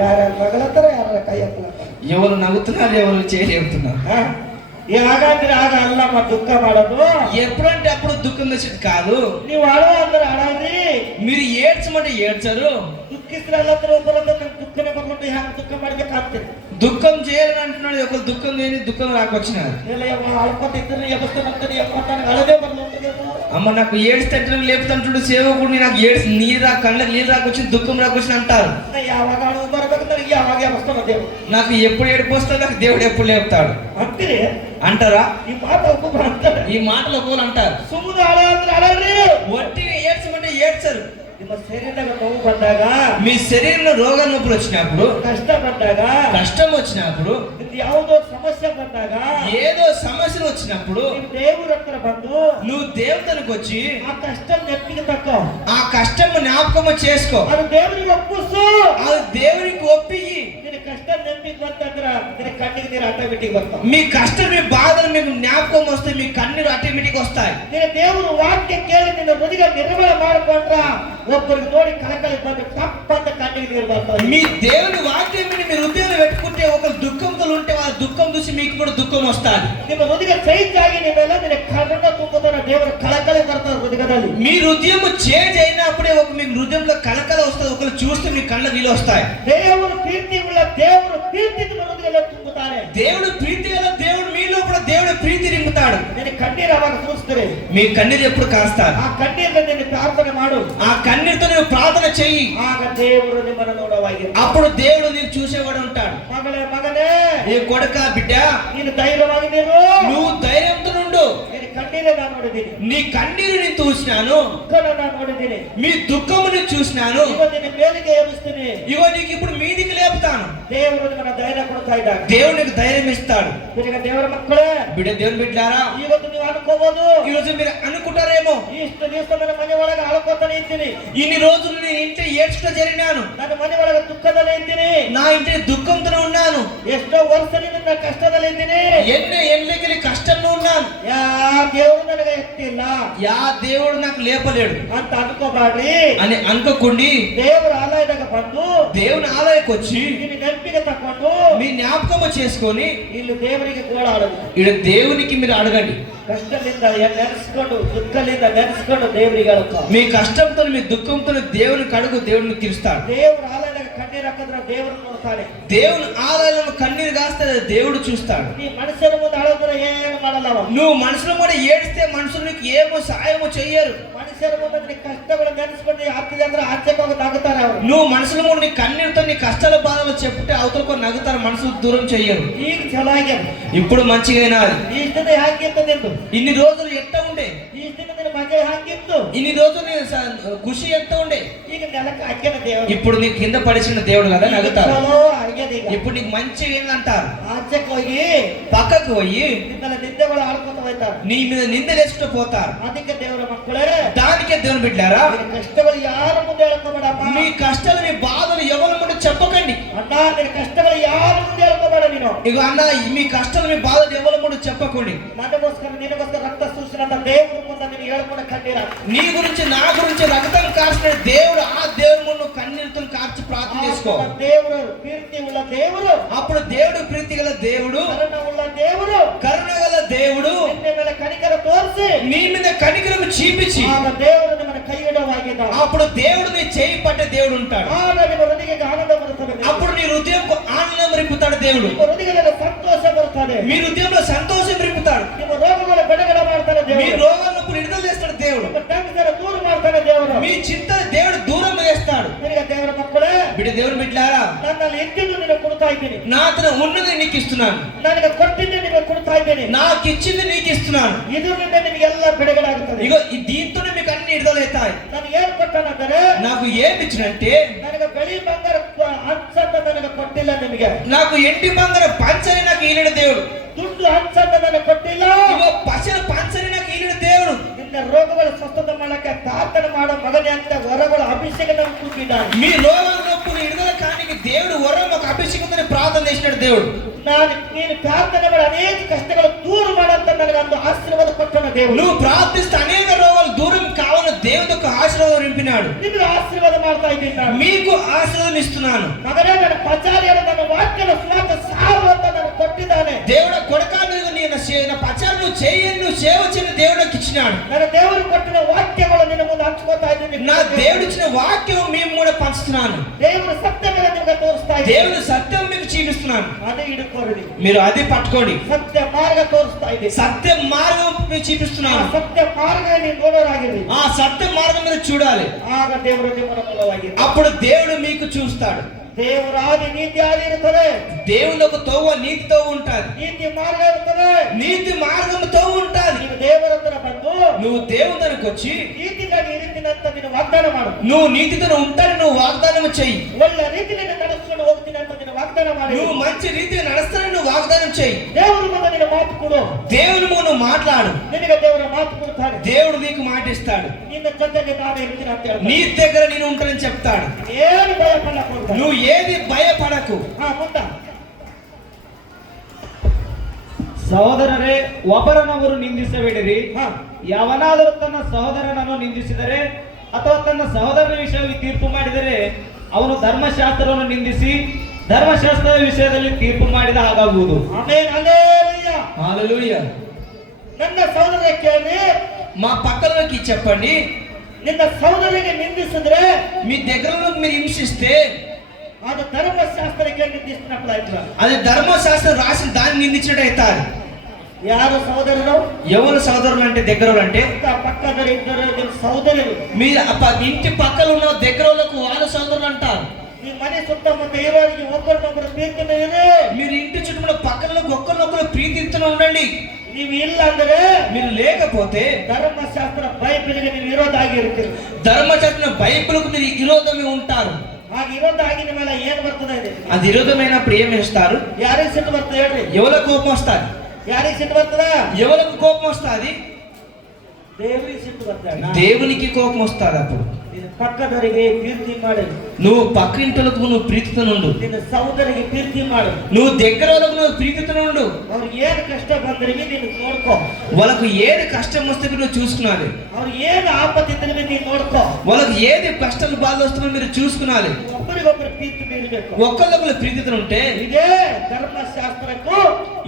ಯಾರ್ಯಾರ ಮಗಳತ್ತಾರ, ಯಾರ ಕೈ ಎತ್ತಲತ್ತಾರ. ఎవరు నవ్వుతున్నారు, ఎవరు చేయలేపుతున్నారు. ಹಾಗಾದ್ರೆ ಆಗ ಅಲ್ಲಮ್ಮ ದುಃಖ ಮಾಡೋದು. ఎప్పుడంటే అప్పుడు దుఃఖం వచ్చేది కాదు. ನೀವು ಅಳೋ ಅಂದ್ರೆ ಅಳಲ್ರಿ, మీరు ఏడ్చమంటే ఏడ్చరు. ದುಃಖಿಸ್ರಲ್ಲತ್ರ ಒಬ್ಬರಂದ್ರೆ ನಂಗೆ ದುಃಖನೇ ಬರ್ಕೊಂಡು ಹ್ಯಾಂಗ ದುಃಖ ಮಾಡ್ಬೇಕಾಗ್ತದೆ. దుఃఖం చేయాలని అంటున్నాడు, ఒక దుఃఖం లేని దుఃఖం రాకొచ్చినారు. ಇಲ್ಲ ಅಳ್ಕೊತಿದ್ರೆ ಎಬ್ಬಸ್ತಾನಂತಾನೆ ಎಬ್ಬತ್ತಾನೆ, ಅಳದೇ ಬರ್ಲೋದು. అమ్మ నాకు ఏడుస్తుంటే లేపుతుంటాడు సేవకుడు, నాకు ఏడ్చి నీరు కళ్ళకి నీళ్ళు రాకొచ్చింది, దుఃఖం రాకొచ్చింది అంటారు. ಯಾವಾಗ ಅಳು ಬರ್ಬೇಕು ನನಗೆ ಯಾವಾಗ ಎಬ್ಬಸ್ತಾನ ದೇವರು. నాకు ఎప్పుడు ఏడుపు వస్తే నాకు దేవుడు ఎప్పుడు లేపుతాడు ಅಂತೀರಿ అంటారా? ಈ ಮಾತು ಒಬ್ಬೊಬ್ರು ಅಂತಾರೆ. ఈ మాటలు పోలు అంటారు. ಸುಮ್ಮನೆ ಅಳ ಅಂದ್ರೆ ಅಳಲ್ರಿ. ఒట్టిగా ఏడ్చమంటే ఏడ్చరు. ನಿಮ್ಮ ಶರೀರದಾಗ ನೋವು ಬಂದಾಗ, మీ శరీరంలో రోగాల నొప్పులు వచ్చినప్పుడు, ಕಷ್ಟ ಬಂದಾಗ, కష్టం వచ్చినప్పుడు, ಇದು ಯಾವುದೋ ಸಮಸ್ಯೆ ಬಂದಾಗ, ఏదో సమస్యలు వచ్చినప్పుడు ನೀವು ದೇವರ ಹತ್ರ ಬಂದು నువ్వు దేవునికి వచ్చి ಆ ಕಷ್ಟ ನೆಪ್ಪಿಗೆ ತಕ್ಕೋ, ఆ కష్టం జ్ఞాపకము చేసుకో, ಅದು ದೇವರಿಗೆ ಒಪ್ಪಿಸು. అది దేవునికి ఒప్పియి. ನಿನ್ನ ಕಷ್ಟ ನೆಪ್ಪಿಗೆ ಬಂತಂದ್ರ ನಿನ್ನ ಕಣ್ಣಿಗೆ ನೀರು ಆಟೋಮೆಟಿಕ್ ಬರ್ತಾವ. మీ కష్టం మీ బాధలు మీకు జ్ఞాపకం వస్తే మీ కన్నీరు ఆటోమేటిక్ వస్తాయి. ನಿನ್ನ ದೇವರು ವಾಕ್ಯ ಕೇಳಿ ನಿನ್ನ ಹೃದಯ ನಿರ್ಮಲ ಮಾಡ್ಕೊಂಡ್ರ ಒಬ್ಬರಿಗೆ ನೋಡಿ ಕಳಕಳಿ ಬಂದು ತಪ್ಪಂತ ಕಣ್ಣಿಗೆ ನೀರು ಬರ್ತಾವ. మీ దేవుని వాక్యం విని మీరు హృదయంలో పెట్టుకుంటే ఒక దుఃఖంతో ఉంటే వాళ్ళ దుఃఖం చూసి మీకు కూడా దుఃఖం వస్తుంది. ನಿಮ್ಮ ಹೃದಯ ಚೇಂಜ್ ಆಗಿ ನೀವೆಲ್ಲ ನಿನ್ನ ಕಣ್ಣನ್ನ ತುಂಬುತ್ತಾನೆ ದೇವರ ಕಳಕಳಿ ಬರ್ತಾರೆ ಹೃದಯದಲ್ಲಿ. మీ హృదయం చేంజ్ అయినప్పుడే ఒక మీ హృదయంలో కలకల వస్తుంది. ఒకరు చూస్తే మీ కళ్ళ నీళ్ళు వస్తాయి. ದೇವರು ಪ್ರೀತಿ ಉಳ್ಳ ದೇವರು ಪ್ರೀತಿ ನಿಮ್ಮ ಹೃದಯದಲ್ಲಿ ತುಂಬುತ್ತಾನೆ. దేవుడు ప్రీతి గల దేవుడు మీ లోపల దేవుడు ప్రీతి నింపుతాడు. ನಿನ್ನ ಕಣ್ಣೀರು ಅವಾಗ చూస్తారు. మీ కన్నీరు ఎప్పుడు కాస్తారు? ಆ ಕಣ್ಣೀರನ್ನ ನೀನು ಪ್ರಾರ್ಥನೆ ಮಾಡು. ఆ కన్నీరుతో నువ్వు ప్రార్థన చెయ్యి. ಆಗ ದೇವರು ನಿಮ್ಮನ್ನು ನೋಡುವಾಗಿರು. అప్పుడు దేవుడు నీకు చూసేవాడు ఉంటాడు. ಮಗಳೇ ಮಗನೇ, ఏ కొడుక బిడ్డ, ನೀನು ಧೈರ್ಯವಾಗಿರು. నువ్వు ధైర్యంతో నుండు. ನಿನ್ನ ಕಣ್ಣೀರೇ ನಾನು ನೋಡಿದ್ದೀನಿ. నీ కన్నీరు నేను చూసినాను. ದುಃಖನ ನಾನು ನೋಡಿದ್ದೀನಿ. మీ దుఃఖమును చూసినాను. ಈಗ ನಿನ್ನ ಮೇಲಿಗೆ ಏರಿಸ್ತೀನಿ. ఇగో నీకు ఇప్పుడు మీదికి లేపుతాను. ದೇವರು ನಿಮ್ಮನ್ನ ಧೈರ್ಯ ಕೊಡ್ತಾ ಇದ್ದಾರೆ. దేవుడు నీకు ధైర్యం ఇస్తాడు. ಈಗ ದೇವರ ಮಕ್ಕಳೇ, బిడ్డ దేవుని బిడ్డారా, ಇವತ್ತು ನೀವು ಅನ್ಕೋಬಹುದು ఈ రోజు మీరు అనుకుంటారేమో, ಇಷ್ಟು ದಿವಸ ನನ್ನ ಮನೆ ಒಳಗೆ ಅಳ್ಕೋತಾನೆ ಇದ್ದೀನಿ, ఇన్ని రోజులు నేను ఇంట్లో ఏడ్చుట జరిగినాను, ನನ್ನ ಮನೆ ಒಳಗೆ ದುಃಖದಲ್ಲೇ ಇದ್ದೀನಿ, నా ఇంటి దుఃఖంతో ఉన్నాను, ಎಷ್ಟೋ ವರ್ಷದಿಂದ ನಾನು ಕಷ್ಟದಲ್ಲಿ ಇದ್ದೀನಿ, ఎన్నో ఏళ్ళకి కష్టంలో ఉన్నాను, ಯಾ ದೇವರು ನನಗೆ ಎತ್ತಿಲ್ಲ యా దేవుడు నాకు లేపలేడు ಅಂತ ಅನ್ಕೋಬಾಡ್ರಿ అని అనుకోకండి. ದೇವರ ಆಲಯದಾಗ ಬಂದು దేవుని ఆలయకు వచ్చి ನಿನ್ನ ನೆನಪಿಗೆ ತಕೊಂಡು మీ జ్ఞాపకము చేసుకొని ಇಲ್ಲಿ ದೇವರಿಗೆ ಗೋಳಾಡೋದು. ఇక్కడ దేవునికి మీరు అడగండి. ಕಷ್ಟದಿಂದ ನೆನೆಸ್ಕೊಂಡು ದುಃಖದಿಂದ ನೆನೆಸ್ಕೊಂಡು ದೇವರಿಗೆ ಅಳ್ಕೊ. మీ కష్టంతో మీ దుఃఖంతో దేవునికి అడుగు, దేవుడిని తీరుస్తాడు. ದೇವರ ಆಲಯದಾಗ ಕಣ್ಣೀರು ಹಾಕಿದ್ರೆ ದೇವರು ನೋಡ್ತಾನೆ. దేవుని ఆలయంలో కన్నీరు కాస్తే దేవుడు చూస్తాడు. ನೀ ಮನುಷ್ಯರ ಮುಂದೆ ಅಳೋದ್ರೆ ಏನು ಮಾಡಲ್ಲ ಅವ. నువ్వు మనసులో కూడా ఏడిస్తే మనుషులు నీకు ఏమో సాయమో చెయ్యరు. ಮನುಷ್ಯರ ಮುಂದೆ నీ ಕಷ್ಟಗಳು ನೆನೆಸ್ಕೊಂಡು ಆಗ್ತಿದೆ ಅಂದ್ರೆ ಆಚೆಗೆ ಹೋಗಿ ನಗುತ್ತಾರೆ ಅವರು. నువ్వు మనసులో కూడా నీ కన్నీరుతో నీ కష్టాల బాధలు చెప్తే అవతలకు నవ్వుతారు, మనసులు దూరం చెయ్యరు. ಈಗ ಚಲೋ ಆಗ್ಯದ. ఇప్పుడు మంచిగా అది. ಈ ದಿನ ಹಾಕಿತ್ತು ನಿಂದು. ఇన్ని రోజులు ఎట్ట ఉండే, ಈ ದಿನ ನಿನ್ನ ಮಜೆ ಹಾಕಿತ್ತು. ఇన్ని రోజులు నీ ఖుషి ఎంత ఉండే, ಈಗ ನೆಲಕ್ಕೆ ಹಾಕ್ಯದ ದೇವರು. ఇప్పుడు నీకు కింద పడిచిన దేవుడు కదా నవ్వుతారు. ಚಲೋ ಆಗ್ಯದ. ಈಗ ఇప్పుడు నీకు మంచిగా ఏందంటారు, ಆಚೆಗೆ ಹೋಗಿ పక్కకు పోయి ನಿನ್ನೆಲ್ಲ ನಿಂದೆಗಳು ಆಡ್ಕೊತ ಹೋಯ್ತಾರೆ. నీ మీద నిందలేసుకుంటూ పోతారు. ಅದಕ್ಕೆ ದೇವರ ಮಕ್ಕಳೇ, దానికే దేవుని బిడ్డారా, ನಿನ್ನ ಕಷ್ಟಗಳು ಯಾರ ಮುಂದೆ ಹೇಳ್ಕೊಬೇಡಮ್ಮ. మీ కష్టాలు మీ బాధలు ఎవరి ముందు చెప్పకండి. ಅಣ್ಣ, ನಿನ್ನ ಕಷ್ಟಗಳು ಯಾರ ಮುಂದೆ ಹೇಳ್ಕೊಬೇಡ ನೀನು. ఇక అన్న, మీ కష్టాలు మీ బాధలు ఎవరి ముందు చెప్పకండి. ನನಗೋಸ್ಕರ ನಿನಗೋಸ್ಕರ ರಕ್ತ ಸೂಚಿಸಿದಂತ ದೇವರ ಮುಂದೆ ನೀನು ಹೇಳ್ಕೊಂಡು ಕಣ್ಣೀರ. నీ గురించి నా గురించి రక్తం కార్చిన దేవుడు, ఆ దేవుడు ముందు కన్నీరుతో కార్చి ప్రార్థన చేసుకో. ದೇವರು ಪ್ರೀತಿ ಉಳ್ಳ ದೇವರು, అప్పుడు దేవుడు ప్రీతి గల దేవుడు, ಕರುಣ ಉಳ್ಳ ದೇವರು, కరుణ గల దేవుడు ನಿನ್ನ ಮೇಲೆ ಕನಿಕರ ತೋರಿಸಿ నీ మీద కనికరం చూపించి ಆಗ ದೇವರು ನಿಮ್ಮನ್ನು ಕೈ ಹಿಡುವಾಗಿದ್ದ. అప్పుడు దేవుడు నీ చేయి పట్టే దేవుడు ఉంటాడు. ಆಗ ನಿಮ್ಮ ಹೃದಯಕ್ಕೆ ಆನಂದ ಬರುತ್ತದೆ. అప్పుడు నీ హృదయంకు ఆనందం రింపుతాడు దేవుడు. ನಿಮ್ಮ ಹೃದಯದಲ್ಲಿ ಸಂತೋಷ ಬರುತ್ತದೆ. మీ హృదయంలో సంతోషం రింపుతాడు. ನಿಮ್ಮ ರೋಗಗಳು ಬಿಡುಗಡೆ ಮಾಡ್ತಾನೆ మీ ದೇವರು. రోగాలను విడుదల చేస్తాడు దేవుడు. ನಿಮ್ಮ ಟೆನ್ಷನ್ ದೂರ ಮಾಡ್ತಾನೆ ದೇವರು. మీ చింతను దేవుడు దూరం చేస్తాడు. ನಿನಗೆ ದೇವರ ಮಕ್ಕಳೇ, బిడ్డ దేవుని బిడ్డారా, ನನ್ನಲ್ಲಿ ಇದ್ದಿದ್ದು ನಿನಗೆ ಕೊಡ್ತಾ ಇದ್ದೀನಿ. నా అతను ఉన్నది నీకు ఇస్తున్నాను, ನನಗೆ ಕೊಟ್ಟಿದ್ದು ನಿಮಗೆ ಕೊಡ್ತಾ ಇದ್ದೀನಿ. నాకు ఇచ్చింది నీకు ఇస్తున్నాను. ಇದರಿಂದ ನಿಮಗೆಲ್ಲ ಬಿಡುಗಡೆ ಆಗುತ್ತದೆ. ఇగో దీంతోనే మీకు అన్ని విడుదలవుతాయి. ನನಗೆ ಏನ್ ಕೊಟ್ಟನಂದರೆ, నాకు ఏమి ఇచ్చినంటే, ನನಗೆ ಬೆಳಿ ಬಂಗಾರ ಹಂಚಂತ ನನಗೆ ಕೊಟ್ಟಿಲ್ಲ. ನಿಮಗೆ నాకు ఎండి బంగారం పంచని నాకు ఈలిన దేవుడు. ದುಡ್ಡು ಹಂಚಂತ ನನಗೆ ಕೊಟ್ಟಿಲ್ಲ. ఇగో పచ్చని పంచని నాకు ఈలిన దేవుడు. ನಿನ್ನ ರೋಗಗಳ ಸ್ವಸ್ಥತೆ ಮಾಡಕ್ಕೆ ಪ್ರಾರ್ಥನೆ ಮಾಡೋ ಮಗನೇ ಅಂತ ವರಗಳ ಅಭಿಷೇಕ ನಮ್ಗೆ ಕೂಗಿದ್ದಾನೆ. మీ రోగాల నొప్పులు విడుదల కానికి దేవుడు వరం ఒక అభిషేకంతో ప్రార్థన చేసినాడు దేవుడు. ನೀನು ಪ್ರಾರ್ಥನೆ ಮಾಡಿ ಅನೇಕ ಕಷ್ಟಗಳು ದೂರ ಮಾಡಂತ ನನಗೆ ಒಂದು ಆಶೀರ್ವಾದ ಕೊಟ್ಟನ ದೇವರು. నువ్వు ప్రార్థిస్తే అనేక రోగాలు దూరం కావాలని దేవుడు ఒక ఆశీర్వాదం నింపినాడు. ನಿಮಗೆ ಆಶೀರ್ವಾದ ಮಾಡ್ತಾ ಇದ್ದೀನಿ ನಾನು. మీకు ఆశీర్వాదం ఇస్తున్నాను. ಮಗನೇ, ನನ್ನ ಪ್ರಚಾರ ನನ್ನ ವಾಕ್ಯದ ಸ್ವಾತ ಸಾರು ಅಂತ ನನಗೆ ಕೊಟ್ಟಿದ್ದಾನೆ. దేవుడు కొడకాను నేను ప్రచారం నువ్వు చేయని, నువ్వు సేవ చేయని దేవుడు నాకు ఇచ్చినాడు. ನನ್ನ ದೇವರು ಕೊಟ್ಟಿನ ವಾಕ್ಯಗಳು ನಿನ್ನ ಮುಂದೆ ಹಂಚ್ಕೋತಾ ಇದ್ದೀನಿ. నా దేవుడు ఇచ్చిన వాక్యం మేము కూడా పంచుతున్నాను. ದೇವರು ಸತ್ಯಗಳ ನಿಮಗೆ ತೋರಿಸ್ತಾ ಇದ್ದೀನಿ. దేవుని సత్యం మీకు చూపిస్తున్నాను. ಅದೇ ಹಿಡ್ಕೊಳ್ಳಿ. మీరు అది పట్టుకోండి. ಸತ್ಯ ಮಾರ್ಗ ತೋರಿಸ್ತಾ ಇದ್ದೀನಿ. సత్య మార్గం మీకు ಆ చూపిస్తున్నాను. ಸತ್ಯ ಮಾರ್ಗ ನೀವು ನೋಡೋರಾಗಿರಿ. ఆ సత్య మార్గం మీద చూడాలి. ಆಗ ದೇವರು ನಿಮ್ಮನ್ನು ಮೂಲವಾಗಿರಿ. అప్పుడు దేవుడు మీకు చూస్తాడు. ದೇವರ ಆದಿ ನೀತಿ ಆದಿ ಇರುತ್ತದೆ. దేవుని ఒక తోవ నీతితో ఉంటాది. ನೀತಿ ಮಾರ್ಗ ಇರುತ್ತದೆ. నీతి మార్గంతో ఉంటాది. ನೀವು ದೇವರ ಹತ್ರ ಬಂದು నువ్వు దేవుని దగ్గరికి వచ్చి ನೀತಿಗಾಗಿ ಇರುತ್ತೀನಂತ ನೀನು ವಾಗ್ದಾನ ಮಾಡು. నువ్వు నీతితో ఉంటాను, నువ్వు వాగ్దానం చెయ్యి. ಒಳ್ಳೆ ರೀತಿಯಲ್ಲಿ ನಡೆಸ್ಕೊಂಡು ಹೋಗ್ತೀನಿ ಅಂತ ನೀನು ವಾಗ್ದಾನ ಮಾಡಿ. నువ్వు మంచి రీతిగా నడుస్తానని నువ్వు వాగ్దానం చెయ్యి. ದೇವರು ಮುಂದೆ ನಿನ್ನ ಮಾತು ಕೊಡು. దేవుని ముందు నువ్వు మాట్లాడు. ನಿನಗೆ ದೇವರ ಮಾತು ಕೊಡ್ತಾನೆ. దేవుడు నీకు మాట ఇస్తాడు. ನಿನ್ನ ಜೊತೆಗೆ ನಾನು ಇರ್ತೀನಿ ಅಂತ ಹೇಳ್ತಾನೆ. నీ దగ్గర నేను ఉంటానని చెప్తాడు. ಏನು ಭಯ ಪಡக்கூடாது. నువ్వు ఏది భయపడకు. ಮುಂದೆ ಸಹೋದರರೇ, ಒಬ್ಬರನ್ನೊಬ್ಬರು ನಿಂದಿಸಬೇಡಿರಿ. ಹಾ. ಯಾವನಾದರೂ ತನ್ನ ಸಹೋದರನನ್ನು ನಿಂದಿಸಿದರೆ ಅಥವಾ ತನ್ನ ಸಹೋದರನ ವಿಷಯವಾಗಿ ತೀರ್ಪು ಮಾಡಿದರೆ ಅವನು ಧರ್ಮಶಾಸ್ತ್ರವನ್ನು ನಿಂದಿಸಿ ಧರ್ಮಶಾಸ್ತ್ರದ ವಿಷಯದಲ್ಲಿ ತೀರ್ಪು ಮಾಡಿದ ಹಾಗಾಗುವುದು. Amen, hallelujah. హల్లెలూయా. ನನ್ನ ಸಹೋದರ ಕೇಳಿ, మా పక్కలకి చెప్పండి, ನಿನ್ನ ಸಹೋದರಿಗೆ ನಿಂದಿಸಿದ್ರೆ మీ దగ్గరలో మీరు హింసిస్తే ಅದು ಧರ್ಮಶಾಸ್ತ್ರಕ್ಕೆ ನಿಂದಿಸಿನప్పుడు ಆಯ್ತು. అది ధర్మశాస్త్రం రాసిన దాన్ని నిందించినట్టు అవుతారు. ಯಾರು ಸಹೋದರರು? ఎవరు సోదరులు అంటే దగ్గర అంటే పక్కదరు ఇద్దరు ನಿಮ್ಮ సహోదరులు. మీరు ఇంటి పక్కన ఉన్న దగ్గరలకు వాళ్ళ సోదరులు అంటారు. మీ మನೆ ಸುತ್ತಮುತ್ತ ಇರೋರಿಗೆ ಒಬ್ಬರನ್ನೊಬ್ಬರು ಪ್ರೀತಿನೇ ಇರಿ. మీరు ఇంటి చుట్టూ పక్కలకు ఒక్కరినొక్కరు ప్రీతితో ఉండండి. ನೀವು ಇಲ್ಲ ಅಂದ್ರೆ, మీరు లేకపోతే ಧರ್ಮಶಾಸ್ತ್ರ ಬೈಬಲ್ಗೆ ನೀವು ವಿರೋಧ ಆಗಿರ್ತೀರಿ. ధర్మశాస్త్రం బైబిల్కు మీరు విరోధమే ఉంటారు. ಹಾಗೆ ವಿರೋಧ ಆಗಿದ ಮೇಲೆ ಏನ್ ಬರ್ತದೆ ಇದೆ? అది విరోధమైనప్పుడు ఏం చేస్తారు? ಯಾರಿಗೆ ಸಿಟ್ಟು ಬರ್ತದೆ ಹೇಳ್ರಿ? ఎవరికి కోపం వస్తుంది? ಯಾರಿಗೆ ಸಿಟ್ಟು ಬರ್ತದ? ఎవరికి కోపం వస్తుంది? ದೇವರಿಗೆ ಸಿಟ್ಟು ಬರ್ತದೆ. దేవునికి కోపం వస్తుంది. అప్పుడు ಪಕ್ಕದವರಿಗೆ ಪ್ರೀತಿ ಮಾಡಿ, నువ్వు పక్కింటలకు నువ్వు ప్రీతితో ఉండు. ನಿನ್ನ ಸಹೋದರಿಗೆ ಪ್ರೀತಿ ಮಾಡು. నువ్వు దగ్గర వాళ్ళకు నువ్వు ప్రీతితో ఉండు. ಅವ್ರಿಗೆ ಏನ್ ಕಷ್ಟ ಬಂದ್ರಿಗೆ ನೀನು ನೋಡ್ಕೋ. వాళ్ళకు ఏది కష్టం వస్తే నువ్వు చూసుకున్నాలి. ಅವ್ರಿಗೆ ಏನ್ ಆಪತ್ತಿದ್ರೆ ನೀನು ನೋಡ್ಕೋ. వాళ్ళకి ఏది కష్టాలు బాధలు వస్తుందో మీరు చూసుకున్నాలి. ಒಬ್ಬರಿಗೊಬ್ಬರು ಪ್ರೀತಿ ಬೀಳ್ಬೇಕು. ఒక్కళ్ళొకరు ప్రీతితో ఉంటే ಇದೇ ಧರ್ಮಶಾಸ್ತ್ರಕ್ಕೂ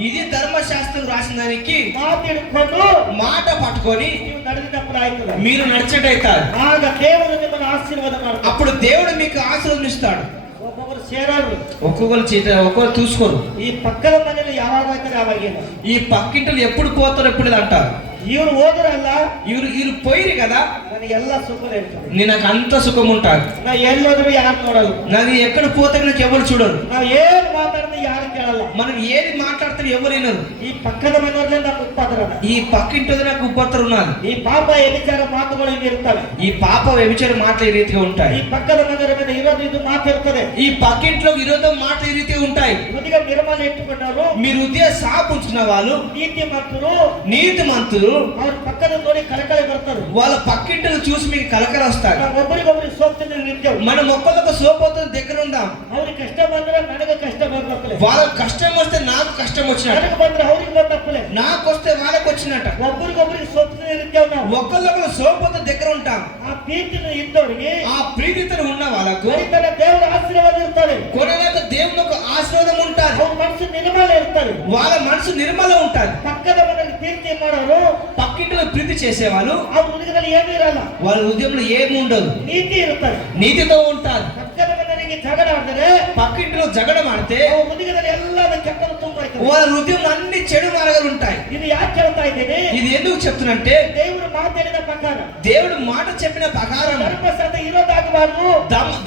ఇది ధర్మశాస్త్రం రాసిన దానికి ಮಾತಿಡ್ಕೊಂಡು మాట పట్టుకొని ನೀವು ನಡೆದಿದ್ದప్పుడు ಆಯ್ತದ. మీరు నడిచేటైతారు. ಆಗ ದೇವರು ನಿಮ್ಮನ್ನು ಆಶೀರ್ವಾದ ಮಾಡ್ತಾರೆ. అప్పుడు దేవుడు మీకు ఆశీర్వాదం ఇస్తాడు. ಒಬ್ಬೊಬ್ಬರು ಸೇರೋರು ఒక్కొక్కరు చూసుకోరు. ಈ ಪಕ್ಕದ ಮನೇಲಿ ಯಾವಾಗ ಹೋಗ್ತಾರೆ ಅವಾಗಿಲ್ಲ. ఈ పక్కింటలు ఎప్పుడు పోతారో ఎప్పుడు ఇది అంటారు. ಇವ್ರು ಹೋದ್ರಲ್ಲ, వీరు పోయిరు కదా, ನನಗೆಲ್ಲ ಸುಖ ಇರ್ತದೆ. నాకు అంత సుఖం ఉంటుంది. ನಾ ಎಲ್ಲೋದ್ರು ಯಾರು ನೋಡಲ್ಲ. నాకు ఎక్కడ పోతే నాకు ఎవరు చూడరు. ನಾವ್ ಏನ್ ಮಾತಾಡಿದ್ರೆ ಯಾರು ಕೇಳಲ್ಲ. మనం ఏది మాట్లాడితే ఎవరు వినరు. ಈ ಪಕ್ಕದ ಮನೆಯವ್ರಲ್ಲೇ ನಾವು ಉತ್ಪಾದನ. ఈ పక్కింటి నాకు ఉబ్బత్తరు ఉన్నారు. ಈ ಪಾಪ ಎಲಿಚಾರ ಮಾತುಗಳು ಹಿಂಗೆ ಇರ್ತವೆ. ఈ పాప వ్యభిచార మాటలు ఈ రీతిగా ఉంటాయి. ಈ ಪಕ್ಕದ ಮನೆಯವರ ಮೇಲೆ ಇರೋದು ಇದು ಮಾತಿರ್ತದೆ. ఈ పక్కింట్లో విరోధం మాటలు ఈ రీతిగా ఉంటాయి. ಹೃದಯ ನಿರ್ಮಲ ಇಟ್ಟುಕೊಂಡವರು, మీరు హృదయ సాపు ఉంచిన వాళ్ళు, ನೀತಿ ಮಂತರು, నీతిమంతులు ಅವ್ರ ಪಕ್ಕದ ನೋಡಿ ಕಳಕಳಿ ಬರ್ತಾರೆ. వాళ్ళ పక్కింటిని చూసి మీకు కలకల వస్తారు. ನಾವು ಒಬ್ಬರಿಗೊಬ್ಬರಿಗೆ ಸೋಪ್ತಿದ್ರೆ ನಿಂತೇವು. మనం ఒక్కరికి సోపోతున్న దగ్గర ఉందాం. ಅವ್ರಿಗೆ ಕಷ್ಟ ಬಂದ್ರೆ ನನಗೆ ಕಷ್ಟ ಬರ್ಬೇಕಲೆ. వాళ్ళకి కష్టం వస్తే నాకు కష్టం వచ్చినట్టు, ನನಗೆ ಬಂದ್ರೆ ಅವ್ರಿಗೆ ಬಂದಪ್ಪಲೆ. నాకు వస్తే వాళ్ళకి వచ్చినట్టు. ಒಬ್ಬರಿಗೊಬ್ಬರಿಗೆ ಸೋಪ್ತಿದ್ರೆ ನಿಂತೇವು ನಾವು. ఒక్కళ్ళొకరు సోపోతున్న దగ్గర ఉంటాం. ಆ ಪ್ರೀತಿನ ಇದ್ದವರಿಗೆ, ఆ ప్రీతితో ఉన్న వాళ్ళకు ಕೊನೆತನ ದೇವರ ಆಶೀರ್ವಾದ ಇರ್ತಾರೆ. కొనలేక దేవుని ఒక ఆశీర్వాదం ఉంటారు. ಅವ್ರ ಮನಸ್ಸು ನಿರ್ಮಲ ಇರ್ತಾರೆ. వాళ్ళ మనసు నిర్మల ఉంటారు. ಪಕ್ಕದ ಮನೆಗೆ ಪ್ರೀತಿ ಮಾಡೋರು, పక్కింటిలో ప్రీతి చేసేవాళ్ళు ಅವ್ರ ಹೃದಯದಲ್ಲಿ ಏನೂ ಇರಲ್ಲ. వాళ్ళ హృదయంలో ఏమి ఉండదు, ನೀತಿ ಇರ್ತಾರೆ. నీతితో ఉంటారు. ಪಕ್ಕದ ಮನೆಗೆ ಜಗಳ ಆಡಿದ್ರೆ పక్కింటిలో జగడం ఆడితే ಅವ್ರ ಹೃದಯದಲ್ಲಿ ಎಲ್ಲ ಕೆಟ್ಟದ್ದು ತುಂಬ ಇರ್ತದೆ. వాళ్ళ హృదయంలో అన్ని చెడు మార్గాలు ఉంటాయి. ಇದು ಯಾಕೆ ಹೇಳ್ತಾ ಇದ್ದೀನಿ? ఇది ఎందుకు చెప్తున్నంటే ದೇವರು ಮಾತಾಡಿದ ಪ್ರಕಾರ దేవుడు మాట చెప్పిన ప్రకారం ಧರ್ಮಶಾಸ್ತ್ರ ವಿರೋಧ ಆಗಬಾರ್ದು.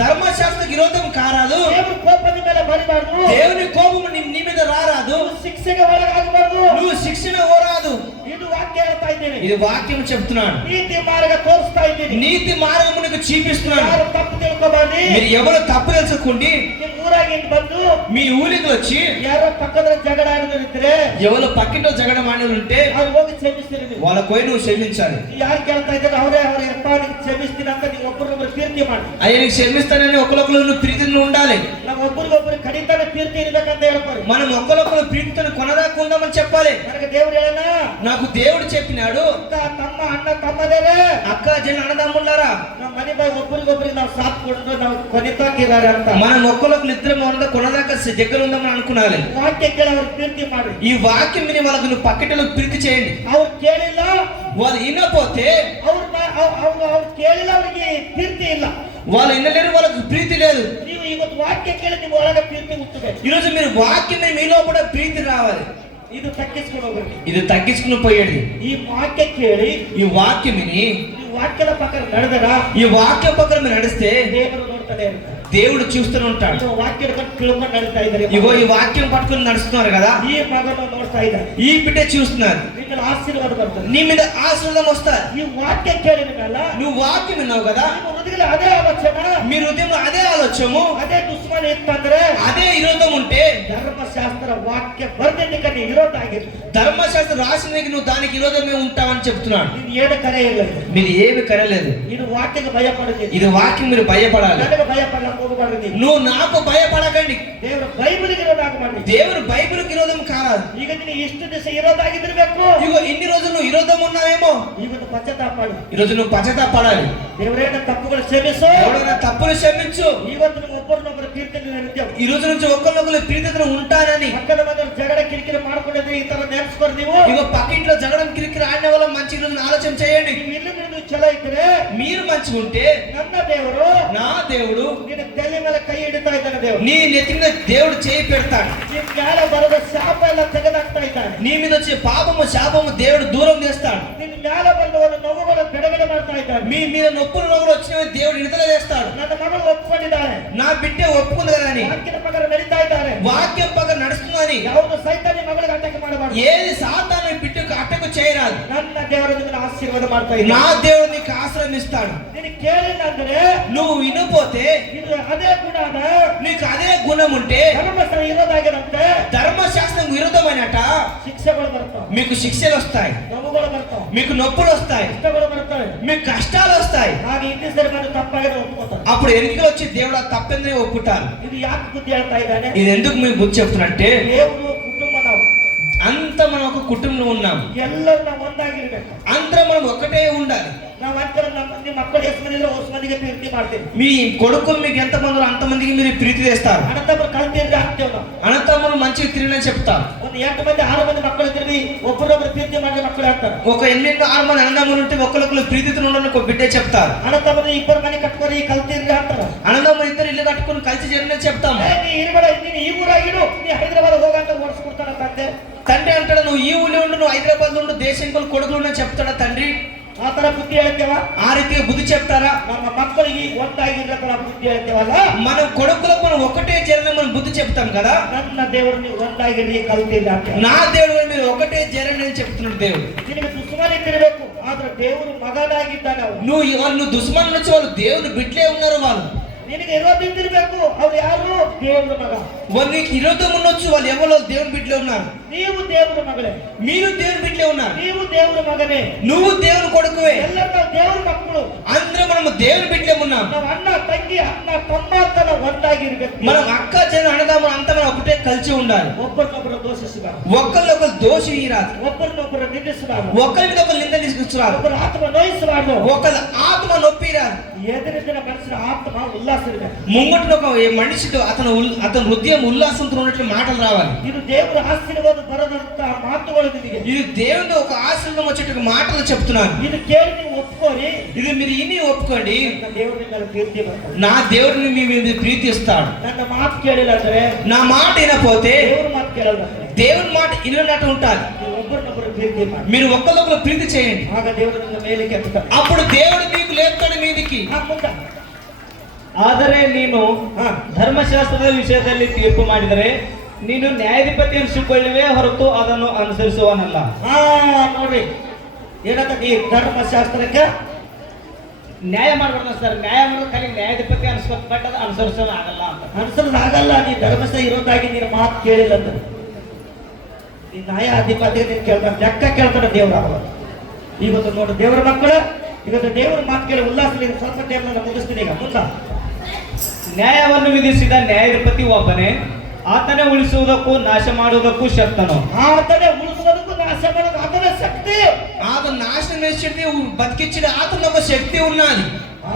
ధర్మశాస్త్ర విరోధం కారాదు. ದೇವರು ಕೋಪದ ಮೇಲೆ ಬರಬಾರ್ದು. దేవుని కోపం నీ మీద రారాదు. ಶಿಕ್ಷೆಗೆ ಒಳಗಾಗಬಾರ್ದು. నువ్వు శిక్షణ ఓరాదు. ಇದು ವಾಕ್ಯ ಹೇಳ್ತಾ ಇದ್ದೀನಿ. ఇది వాక్యం చెప్తున్నాడు. ನೀತಿ ಮಾರ್ಗ ತೋರಿಸ್ತಾ ಇದ್ದೀನಿ. నీతి మార్గము నీకు చూపిస్తున్నాడు. ಯಾರು ತಪ್ಪು ತಿಳ್ಕೊಬಾರ್ದು. మీరు ఎవరు తప్పు తెలుసుకోండి. ನಿಮ್ ಊರಾಗಿಂದ ಬಂದು మీ ఊరికి వచ్చి ಯಾರೋ ಪಕ್ಕದ ಜಗಳ ಆಡಿದ್ರೆ ఎవరు పక్కింటో జగడం ఆడి ఉంటే ಅವ್ರು ಹೋಗಿ ಕ್ಷಮಿಸ್ತೀರಿ ನೀವು. వాళ్ళ పోయి నువ్వు క్షమించాలి. ಯಾರು ಕೇಳ್ತಾ ಇದ್ದಾರೆ ಅವರೇ ಎಪ್ಪ ನಿಮ್ಗೆ ಕ್ಷಮಿಸ್ತೀನಿ ಅಂತ ನೀವು ಒಬ್ಬರಿಗೊಬ್ಬರು ಪ್ರೀತಿ ಮಾಡಿ. అయ్యా నీకు క్షమిస్తానని ఒకరికొకరు నువ్వు ప్రీతిలో ఉండాలి. ನಾವು ಒಬ್ಬರಿಗೊಬ್ಬರು ಕಡಿತಾನೆ ಪ್ರೀತಿ ಇರ್ಬೇಕಂತ ಹೇಳ್ತಾರೆ. మనం ఒకరికొకరు ప్రీతితో కొనరాకుందామని చెప్పాలి. ನನಗೆ ದೇವ್ರು ಹೇಳನ, నాకు దేవుడు చెప్పినాడు, ಅಕ್ಕ ತಮ್ಮ ಅಣ್ಣ ತಮ್ಮದೇರೆ అక్క జన అన్నదమ్ములారా, ನಮ್ಮ ಮನೆ ಬಾಯಿ ಒಬ್ಬರಿಗೊಬ್ಬರಿಗೆ ನಾವು ಸಾಥ್ ಕೊಟ್ಟು ನಾವು ಕೊನಿತಾಕಿದ್ದಾರೆ ಅಂತ. మనం ఒక్కరికి ఇద్దరం కొనదాకా దగ్గర ఉందామని అనుకున్నాలి. ವಾಕ್ಯ ಕೇಳಿ ಅವ್ರಿಗೆ ಪ್ರೀತಿ ಮಾಡಿ. ఈ వాక్యం విని వాళ్ళకు నువ్వు పక్కటలకు ప్రీతి చేయండి. ಅವ್ರು ಕೇಳಿಲ್ಲ, వాళ్ళు వినపోతే ಅವ್ರು ಕೇಳಿಲ್ಲ, ಅವ್ರಿಗೆ ಪ್ರೀತಿ ಇಲ್ಲ. వాళ్ళు వినలేరు, వాళ్ళకు ప్రీతి లేదు. ನೀವು ಇವತ್ತು ವಾಕ್ಯ ಕೇಳಿ ನಿಮ್ಮ ಒಳಗೆ ಪ್ರೀತಿ ಹುಟ್ಟಬೇಕು. ఈ రోజు మీరు వాక్యం మీలో కూడా ప్రీతి రావాలి. ಇದು ತಗ್ಗಿಸ್ಕೊಂಡು ಹೋಗ್ಬೇಕು. ఇది తగ్గించుకుని పోయేది. ಈ ವಾಕ್ಯ ಕೇಳಿ ఈ వాక్యం విని ನೀವು ವಾಕ್ಯದ ಪ್ರಕಾರ ನಡೆದರ ఈ వాక్యం ప్రకారం మీరు నడిస్తే ದೇವರು ನೋಡ್ತಾನೆ ಇರ್ತಾರೆ. దేవుడు చూస్తూనే ఉంటాడు. ನೀವು ವಾಕ್ಯ ಹಿಡ್ಕೊಂಡು ತಿಳ್ಕೊಂಡು ನಡೀತಾ ಇದ್ದಾರೆ. ఇగో ఈ వాక్యం పట్టుకుని నడుస్తున్నారు కదా, ಈ ಮಗನ ನೋಡ್ತಾ ಇದ್ದಾರೆ. ఈ బిడ్డ చూస్తున్నారు. ನಿಮ್ಮಲ್ಲಿ ಆಶೀರ್ವಾದ ಬರ್ತದೆ. నీ మీద ఆశీర్వాదం వస్తారు. ಈ ವಾಕ್ಯ ಕೇಳಿದ ಮೇಲೆ నువ్వు వాక్యం విన్నావు కదా, ನಿಮ್ಮ ಹೃದಯದಲ್ಲಿ ಅದೇ ಆಲೋಚನೆ, మీ హృదయంలో అదే ఆలోచనము, ಅದೇ ದುಶ್ಮನ ಇತ್ತಂದ್ರೆ అదే విరోధం ఉంటే ಧರ್ಮಶಾಸ್ತ್ರ ವಾಕ್ಯ ಬರ್ದಿದ್ದಕ್ಕೆ ನೀವು ವಿರೋಧ ಆಗಿತ್ತು. ధర్మశాస్త్రం రాసినకి నువ్వు దానికి విరోధమే ఉంటావని చెప్తున్నాడు. ಇದು ಏನು ಕರೆ ಇಲ್ಲ. మీరు ఏమి కరలేదు. ಇದು ವಾಕ್ಯಕ್ಕೆ ಭಯ ಪಡೋದಿಲ್ಲ. ఇది వాక్యం మీరు భయపడాలి. ನನಗೆ ಭಯ ಪಡಕ್ಕೆ ಹೋಗಬಾರ್ದು. ನೀವು నువ్వు నాకు భయపడకండి. ದೇವರ ಬೈಬಲ್ಗೆ ವಿರೋಧ ಆಗಬಾರ್ದು. దేవుడు బైబిల్కి విరోధం కారాదు. ಈಗ ನೀವು ಇಷ್ಟು ದಿವಸ ವಿರೋಧ ಆಗಿರ್ಬೇಕು. ఇగో ఇన్ని రోజులు నువ్వు విరోధం ఉన్నావేమో, ಇವತ್ತು ಪಶ್ಚಾತ್ತಾಪ ಮಾಡು. ఈ రోజు నువ్వు పశ్చాత్తాపడాలి. ದೇವರೇ ನನ್ನ ತಪ್ಪುಗಳು ಕ್ಷಮಿಸು. ఎవరైనా తప్పులు క్షమించు. ಇವತ್ತು ನೀವು ಒಬ್ಬರನ್ನೊಬ್ಬರು ಕೀರ್ತನೆ ನಡೆದೆವು. ఈ రోజు నుంచి ఒకరినొకరు ప్రీతితో ఉంటానని. పక్కన మంది జగడ కిరికిరి ಮಾಡ್ಕೊಂಡಿದ್ರೆ ಈ ತರ ನೆನ್ಸ್ಕೊರ್ ನೀವು. ఇగో పక్కింట్లో జగడం కిరికిరి ఆడిన వాళ్ళ మంచి రోజున ఆలోచన చేయండి. ನೀವು ಇಲ್ಲಿ ನೀವು ಚಲೋ ಇದ್ರೆ మీరు మంచిగా ఉంటే ನನ್ನ ದೇವರು నా దేవుడు ನಿನ್ನ ತಲೆ ಮೇಲೆ ಕೈ ಹಿಡಿತಾ ಇದ್ದಾನೆ. ದೇವರು నీ నెత్తి మీద దేవుడు చేయి పెడతాడు. ನಿನ್ ಮ್ಯಾಲ ಬರದ ಶಾಪ ಎಲ್ಲ ತೆಗೆದಾಕ್ತಾ ಇದ್ದಾನೆ. నీ మీద వచ్చే పాపము శాపము దేవుడు దూరం చేస్తాడు. ನಿನ್ನ ಮ್ಯಾಲ ಬಂದವರ ನೋವುಗಳ ಬಿಡುಗಡೆ ಮಾಡ್ತಾ ಇದ್ದಾನೆ. మీ మీద నొప్పులు నొప్పులు వచ్చినవి దేవుడు విడుదల చేస్తాడు. ನನ್ನ మಗಳು ಒಪ್ಪಿಕೊಂಡಿದ್ದಾಳೆ. నా బిడ్డ ఒప్పుకుంది కదా అని, ವಾಕ್ಯದ ಪ್ರಕಾರ ನಡೀತಾ ಇದ್ದಾರೆ. వాక్యం పక్క నడుస్తుందని, ಯಾವುದು ಸೈತಾನ್ಯ ಮಗಳಿಗೆ ಅಟಕ ಮಾಡಬಾರದು. ఏది సాతాను బిడ్డకు అట్టకు చేయరాదు. ನನ್ನ ದೇವರು ನಿಮ್ಮನ್ನು ಆಶೀರ್ವಾದ ಮಾಡ್ತಾ ಇದ್ದಾನೆ. నా దేవుడు నీకు ఆశ్రయం ఇస్తాడు. ನೀನು ಕೇಳಿಲ್ಲ ಅಂದ್ರೆ నువ్వు వినపోతే, ಇದು ಅದೇ ಗುಣ ಅದ. నీకు అదే గుణం ఉంటే ಧರ್ಮಸ್ಥಳ ಇರೋದಾಗಿರಂತೆ ధర్మశాస్త్రం విరుద్ధమైనట ಶಿಕ್ಷೆಗಳು ಬರ್ತಾವ, మీకు శిక్షలు వస్తాయి, ನೋವುಗಳು ಬರ್ತಾವ, మీకు నొప్పులు వస్తాయి, ಕಷ್ಟಗಳು ಬರ್ತವೆ. మీకు కష్టాలు వస్తాయి. ಹಾಗೆ ಹಿಂದೆ ಸರಿ ಬಂದು ತಪ್ಪಾಗಿದೆ ಒಪ್ಕೋತಾರೆ. అప్పుడు ఎన్నికలు వచ్చి దేవుడు అది తప్పిందని ఒప్పుకుంటారు. ಇದು ಯಾಕೆ ಬುದ್ಧಿ ಹೇಳ್ತಾ ಇದ್ದಾನೆ? ఇది ఎందుకు మీకు బుద్ధి చెప్తున్నట్టే, ದೇವರು ಕುಟುಂಬ ನಾವು అంత మనం ఒక కుటుంబంలో ఉన్నాం. ಎಲ್ಲರೂ ನಾವು ಒಂದಾಗಿರ್ಬೇಕು. అందరం మనం ఒకటే ఉండాలి. ನಾವು ಅಂಕಲ್ ನಮ್ಮ ಮಂದಿ ಮಕ್ಕಳು ಎಷ್ಟು ಮಂದಿ ಇದ್ರೆ ಹೊಸ ಮಂದಿಗೆ ಪ್ರೀತಿ ಮಾಡ್ತೀವಿ. మీ కొడుకులు మీకు ఎంత మంది అంతమందికి మీరు ప్రీతి చేస్తారు. ಅಣ್ಣತಮ್ಮರು ಕಲ್ತಿದ್ರೆ ಆಗ್ತೇವೆ ನಾವು. అనంతమ్మలు మంచిగా తిరిగిన చెప్తారు. ಒಂದು 8 ಮಂದಿ 6 ಮಂದಿ ಮಕ್ಕಳು ಇದ್ರಿ ಒಬ್ಬರೊಬ್ಬರು ಪ್ರೀತಿ ಮಾಡಿ ಮಕ್ಕಳು ಆಗ್ತಾರೆ. ఒక 8-6 మంది అన్నదమ్ములు ఉంటే ఒకరికొకరు ప్రీతితో ఉండని ఒక బిడ్డే చెప్తారు. ಅಣ್ಣತಮ್ಮರು 2 ಮನೆ ಕಟ್ಕೋರಿ ಕಲ್ತಿದ್ರೆ ಅಂತಾರ. అన్నదమ్ములు ఇద్దరు ఇల్లు కట్టుకుని కలిసి జరిగిన చెప్తాము. ನೀ ಇರ್ಬೇಡ, ನೀನು ಈ ಊರಾಗಿಡು, ನೀ ಹೈದರಾಬಾದ್ ಹೋಗಂತ ಓಡಿಸ್ಕೊಡ್ತಾನ ತಂದೆ. తండ్రి అంటాడు, నువ్వు ఈ ఊళ్ళో ఉండు, నువ్వు హైదరాబాద్ లో ఉండు, దేశం కొడుకులు ఉన్నా చెప్తాడా తండ్రి? ಆ ತರ ಬುದ್ಧಿ ಹೇಳ್ತೇವ? ఆ రీతిగా బుద్ధి చెప్తారా? ನಮ್ಮ ಮಕ್ಕಳಿಗೆ ಒಂದಾಗಿರೋ ತರ ಬುದ್ಧಿ ಹೇಳ್ತೇವಲ್ಲ. మనం కొడుకులకు మనం ఒకటే జరిగిన మనం బుద్ధి చెప్తాం కదా. ನನ್ನ ದೇವರು ನೀವು ಒಂದಾಗಿರಿ ಕಲ್ತಿಲ್ಲ ಅಂತ. నా దేవుడు మీరు ఒకటే జరిగిన చెప్తున్నాడు దేవుడు. ನಿನಗೆ ದುಶ್ಮನ ಇಟ್ಟಿರಬೇಕು, ಆದ್ರೆ ದೇವರು ಮಗನಾಗಿದ್ದಾನೆ. ಅವನು నువ్వు దుష్మనుల నుంచి వాళ్ళు దేవుని బిడ్డలే ఉన్నారు. వాళ్ళు ನಿನಗೆ ಇರೋದಿದ್ದಿರ್ಬೇಕು, ಅವ್ರು ಯಾರು? ದೇವರ ಮಗ. నీకు విరోధం ఉండొచ్చు, వాళ్ళు ఎవరో దేవుని బిడ్డలే ఉన్నారు. ನೀವು ದೇವರ ಮಗಳೇ, మీరు దేవుని బిడ్డలే ఉన్నారు. ನೀವು ದೇವರ ಮಗನೇ, నువ్వు దేవుని కొడుకువే. ಎಲ್ಲರೂ ನಾವು ದೇವರ ಮಕ್ಕಳು. అందరూ మనము దేవుని బిడ్డలే ఉన్నాం. ನಾವು ಅಣ್ಣ ತಂಗಿ ಅಣ್ಣ ತಮ್ಮ ಅಂತ ನಾವು ಒಂದಾಗಿರ್ಬೇಕು. మనం అక్క చెల్లి అన్నదమ్ములు అంతా మనం ఒకటే కలిసి ఉండాలి. ಒಬ್ಬರನ್ನೊಬ್ಬರು ದೋಷಿಸಬಾರದು, ఒకరినొకరు దోషి రాదు, ಒಬ್ಬರನ್ನೊಬ್ಬರು ನಿಂದಿಸಬಾರದು, ఒకరి మీద ఒకరు నింద తీసుకొచ్చురాదు, ಒಬ್ಬರ ಆತ್ಮ ನೋಯಿಸಬಾರದು. ఒకరి ఆత్మ నొప్పి రాదు. ಎದುರಿನ ಮನಸ್ಸಿನ ಆತ್ಮ ಉಲ್ಲಾಸ ಇರಬೇಕು. ముంగటిన ఒక మనిషితో అతను హృదయం ఉల్లాసంతో ఉన్నట్లు మాటలు రావాలి. ಇದು ದೇವರ ಆಶೀರ್ವಾದ ಬರದಂತ ಮಾತುಗಳು ನಿಮಗೆ. ఇది దేవుని ఒక ఆశీర్వాదం వచ్చేట మాటలు చెప్తున్నాను. ಇದು ಕೇಳಿ ನೀವು ಒಪ್ಕೋರಿ. ఇది మీరు ఇని ఒప్పుకోండి. ನನ್ನ ದೇವರ ಮೇಲೆ ಪ್ರೀತಿ ಬರ್ತದೆ. నా దేవుడిని మీ మీద ప్రీతి ఇస్తాడు. ನನ್ನ ಮಾತು ಕೇಳಿಲ್ಲ ಅಂದ್ರೆ, నా మాట వినపోతే ದೇವರ ಮಾತು ಕೇಳಲ್ಲ. దేవుని మాట వినట్టు ఉంటారు. ನೀವು ಒಬ್ಬರನ್ನೊಬ್ಬರು ಪ್ರೀತಿ ಮಾಡಿ, మీరు ఒకరికొకరు ప్రీతి చేయండి. ಆಗ ದೇವರು ನಿಮ್ಮ ಮೇಲೆ ಕೆತ್ತುತ್ತಾನೆ. అప్పుడు దేవుడు మీకు లేపుతాడు మీదికి. ಮುಂದೆ ಆದರೆ ನೀನು ಧರ್ಮಶಾಸ್ತ್ರದ ವಿಷಯದಲ್ಲಿ ತೀರ್ಪು ಮಾಡಿದರೆ ನೀನು ನ್ಯಾಯಾಧಿಪತಿ ಅನಿಸಿಕೊಳ್ಳುವೆ ಹೊರತು ಅದನ್ನು ಅನುಸರಿಸುವನಲ್ಲ. ನೋಡ್ರಿ ಏನಂತ, ಈ ಧರ್ಮಶಾಸ್ತ್ರಕ್ಕೆ ನ್ಯಾಯ ಮಾಡ್ಬಾರ್ದು ಸರ್. ನ್ಯಾಯ ಮಾಡೋದು ಖಾಲಿ ನ್ಯಾಯಾಧಿಪತಿ ಅನ್ಸ್ಕೊತ, ಬಟ್ ಅದು ಅನುಸರಿಸೋದು ಆಗಲ್ಲ ಅಂತ. ಅನ್ಸೋದಾಗಲ್ಲ. ನೀ ಧರ್ಮಸ್ಥಳ ಇರೋದಾಗಿ ನೀನು ಮಾತು ಕೇಳಿಲ್ಲ ಅಂತ ಈ ನ್ಯಾಯಾಧಿಪತಿಗೆ ನೀನು ಕೇಳ್ತಾನೆ, ಲೆಕ್ಕ ಕೇಳ್ತಾನೆ ದೇವರ. ಇವತ್ತು ನೋಡು ದೇವರ ಮಕ್ಕಳು, ಇವತ್ತು ದೇವರ ಮಾತು ಕೇಳಿ ಉಲ್ಲಾಸದಲ್ಲಿ ಸ್ವಲ್ಪ ಟೈಮ್ ಮುಗಿಸ್ತೀನಿ. ಈಗ ಮುಂದೆ ನ್ಯಾಯವನ್ನು ವಿಧಿಸಿದ ನ್ಯಾಯಾಧಿಪತಿ ಒಬ್ಬನೇ, ಆತನೇ ಉಳಿಸುವುದಕ್ಕೂ ನಾಶ ಮಾಡುವುದಕ್ಕೂ ಶಕ್ತನು. ಆತನೇ ಉಳಿಸೋದಕ್ಕೂ ನಾಶ ಮಾಡೋದು ಆತನ ಶಕ್ತಿ. అతను నాశనం చేసేది బతికించడం అతను ఒక శక్తి ఉన్నది.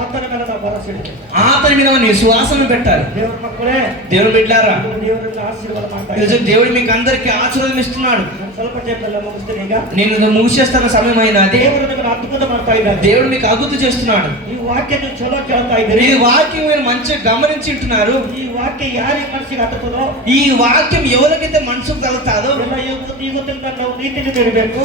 ಆತನ ಮೇಲೆ ನಾವು ಭರವಸೆ ಇಡಬೇಕು. అతని మీద మనం విశ్వాసం పెట్టాలి. ದೇವರ ಮಕ್ಕಳೇ, దేవుని బిడ్డారా, ದೇವರಿಂದ ಆಶೀರ್ವಾದ ಮಾಡ್ತಾ ఈరోజు దేవుడు మీకు అందరికి ఆశీర్వాదం ఇస్తున్నాడు. ಸ್ವಲ್ಪ ಟೈಮ್ ಮುಗಿಸ್ತೀನಿ. ಈಗ నేను ముగిసేస్తున్న సమయం అయినది. ದೇವರು ನಿಮಗೆ ಅದ್ಭುತ ಮಾಡ್ತಾ ಇದ್ದಾರೆ. దేవుడు మీకు అద్భుతం చేస్తున్నాడు. ಈ ವಾಕ್ಯ ನೀವು ಚಲೋ ಕೇಳ್ತಾ ಇದ್ದೀರಿ. ఈ వాక్యం మీరు మంచిగా గమనించి ఉంటున్నారు. ಈ ವಾಕ್ಯ ಯಾರಿಗೆ ಮನಸ್ಸಿಗೆ ಹತ್ತುತ್ತದೋ, ఈ వాక్యం ఎవరికైతే మనసుకు తగులుతాదో, ಎಲ್ಲ ಇವತ್ತಿಂದ ನಾವು ನೀತಿಲಿ ಇರಬೇಕು.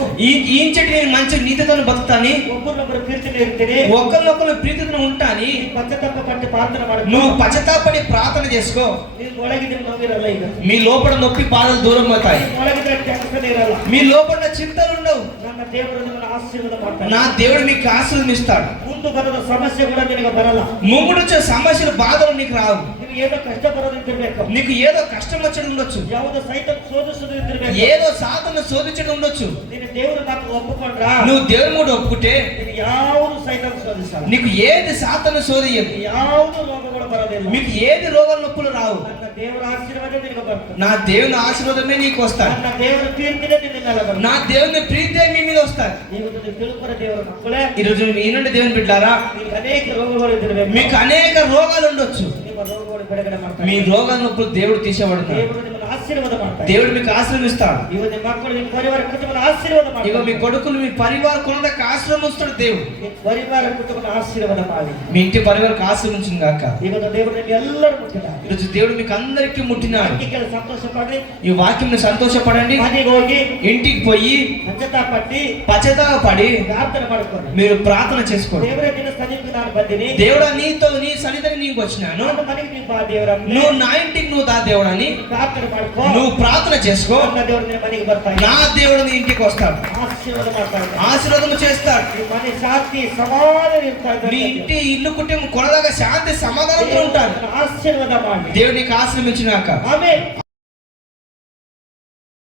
ఈంచటి నేను మంచి నీతితో బతుకుతాని, ಒಬ್ಬರನ್ನೊಬ್ಬರು ಪ್ರೀತಿಲಿ ಇರ್ತೀರಿ. ఒకరినొకరు ప్రీతితో ఉంటాని. ಪಶ್ಚಾತ್ತಾಪ ಪಟ್ಟು ಪ್ರಾರ್ಥನೆ ಮಾಡಬೇಕು. నువ్వు పశ్చాత్తాపడి ప్రార్థన చేసుకో. ನೀವು ಒಳಗಿದ್ರೆ ನೋವಿರಲ್ಲ. ಈಗ మీ లోపల నొప్పి బాధలు దూరం అవుతాయి. ಒಳಗಿದ್ರೆ ಟೆನ್ಷನ್ ಇರಲ್ಲ. మీ లోపల చింతలు ఉండవు. ನನ್ನ ದೇವರು ನಿಮ್ಮನ್ನು ಆಶೀರ್ವಾದ ಮಾಡ್ತಾನೆ. నా దేవుడు మీకు ఆశీర్వదిస్తాడు. ಮುಂದೆ ಬರದ ಸಮಸ್ಯೆ ಕೂಡ ನಿನಗೆ ಬರಲ್ಲ. ముంగుడు వచ్చే సమస్యలు బాధలు నీకు రావు. ನಿಮಗೆ ಏನೋ ಕಷ್ಟ ಬರೋದಿದ್ದಿರ್ಬೇಕು. నీకు ఏదో కష్టం వచ్చడం ఉండొచ్చు, ಯಾವುದೋ ಸೈತ ಶೋಧಿಸೋದು ಇದ್ದಿರ್ಬೇಕು. ఏదో సాధన శోధించడం ఉండొచ్చు. ನೀನು ದೇವರ ಮಾತು ಒಪ್ಪಿಕೊಂಡ್ರ, నువ్వు దేవుని కూడా ఒప్పుకుంటే ನೀನು ಯಾವುದು ಸೈತ ಶೋಧಿಸಲ್ಲ. నీకు ఏది సాధన శోధించదు. ಯಾವುದು ರೋಗಗಳು ಬರೋದಿಲ್ಲ. మీకు ఏది రోగాల నొప్పులు రావు. ನನ್ನ ದೇವರ ಆಶೀರ್ವಾದ ನಿನಗೆ ಬರ್ತದೆ. నా దేవుని ఆశీర్వాదమే నీకు వస్తాయి. ನನ್ನ ದೇವರ ಕೀರ್ತಿನೇ ನಿನ್ನ ಮೇಲೆ ಬರ್ತದೆ. నా దేవుని ప్రీతే మీ మీద వస్తాయి. ಇವತ್ತು ನೀವು ತಿಳ್ಕೊರ ದೇವರ ಮಕ್ಕಳೇ, ఈరోజు ఈనుండి దేవుని బిడ్డారా, మీకు ಅನೇಕ ರೋಗಗಳು ಇದ್ದಿರಬೇಕು. మీకు అనేక రోగాలు ఉండొచ్చు. ನಿಮ್ಮ ರೋಗಗಳು ಬಿಡುಗಡೆ ಮಾಡ್ತಾನೆ. మీ రోగాల నొప్పులు దేవుడు తీసేవాడున్నాడు. దేవుడు ನಿಮ್ಮನ್ನು ಆಶೀರ್ವಾದ ಮಾಡ್ತಾನೆ. దేవుడు మీకు ఆశీర్వదిస్తాడు. ಇವ ನಿಮ್ಮ ಮಕ್ಕಳು ನಿಮ್ಮ ಪರಿವಾರ ಕುಟುಂಬನ ಆಶೀರ್ವಾದ ಮಾಡ್ತಾನೆ. ఇగో మీ కొడుకులు మీ పరివార కొనదಕ್ಕೆ ఆశీర్వదిస్తాడు దేవుడు. ನಿಮ್ಮ ಪರಿವಾರ ಕುಟುಂಬನ ಆಶೀರ್ವಾದ ಮಾಡಿ. మీ ఇంటి పరివారకు ఆశీర్వదించును గాక. ಇವತ್ತು దేవుడు ನಿಮಗೆ ಎಲ್ಲರೂ ಮುಟ್ಟಿದ್ದಾನೆ. ఈరోజు దేవుడు మీకు అందరికీ ముట్టినాడు. ಕೇಳಿ ಸಂತೋಷ ಪಡ್ರಿ. ఈ వాక్యంని సంతోషపడండి. ಮನೆಗೆ ಹೋಗಿ ఇంటికి పోయి ಪಶ್ಚಾತ್ತಾಪಟ್ಟಿ పశ్చాత్తాపడి ಪ್ರಾರ್ಥನೆ ಮಾಡ್ಕೊಂಡು మీరు ప్రార్థన చేసుకోండి. ದೇವರೇ ನಿನ್ನ ಸನ್ನಿಧಿಗೆ ನಾನು ಬಂದಿನಿ. దేవుడా నీతో నీ సన్నిధిని నీకు వచ్చినాను. ನನ್ನ ಮನೆಗೆ ನೀನು ಬಾ ದೇವರ. నువ్వు నా ఇంటికి నువ్వు దా దేవుడని ಪ್ರಾರ್ಥನೆ ಮಾಡ್ಕೋ. నువ్వు ప్రార్థన చేసుకో. ನನ್ನ ದೇವರು ನಿನ್ನ ಮನೆಗೆ ಬರ್ತಾನೆ. నా దేవుడు నీ ఇంటికి వస్తాడు. ಆಶೀರ್ವಾದ ಮಾಡ್ತಾನೆ. ఆశీర్వాదం చేస్తాడు. ಈ ಮನೆ ಶಾಂತಿ ಸಮಾಧಾನ ಇರ್ತಾ ಇದೆ. మీ ఇంటి ఇల్లు కుటుంబం కొనదాగా శాంతి సమాధానంతో ఉంటారు. ಆಶೀರ್ವಾದ ಮಾಡಿ. దేవుడు నీకు ఆశీర్వదించుగాక. ఆమేన్.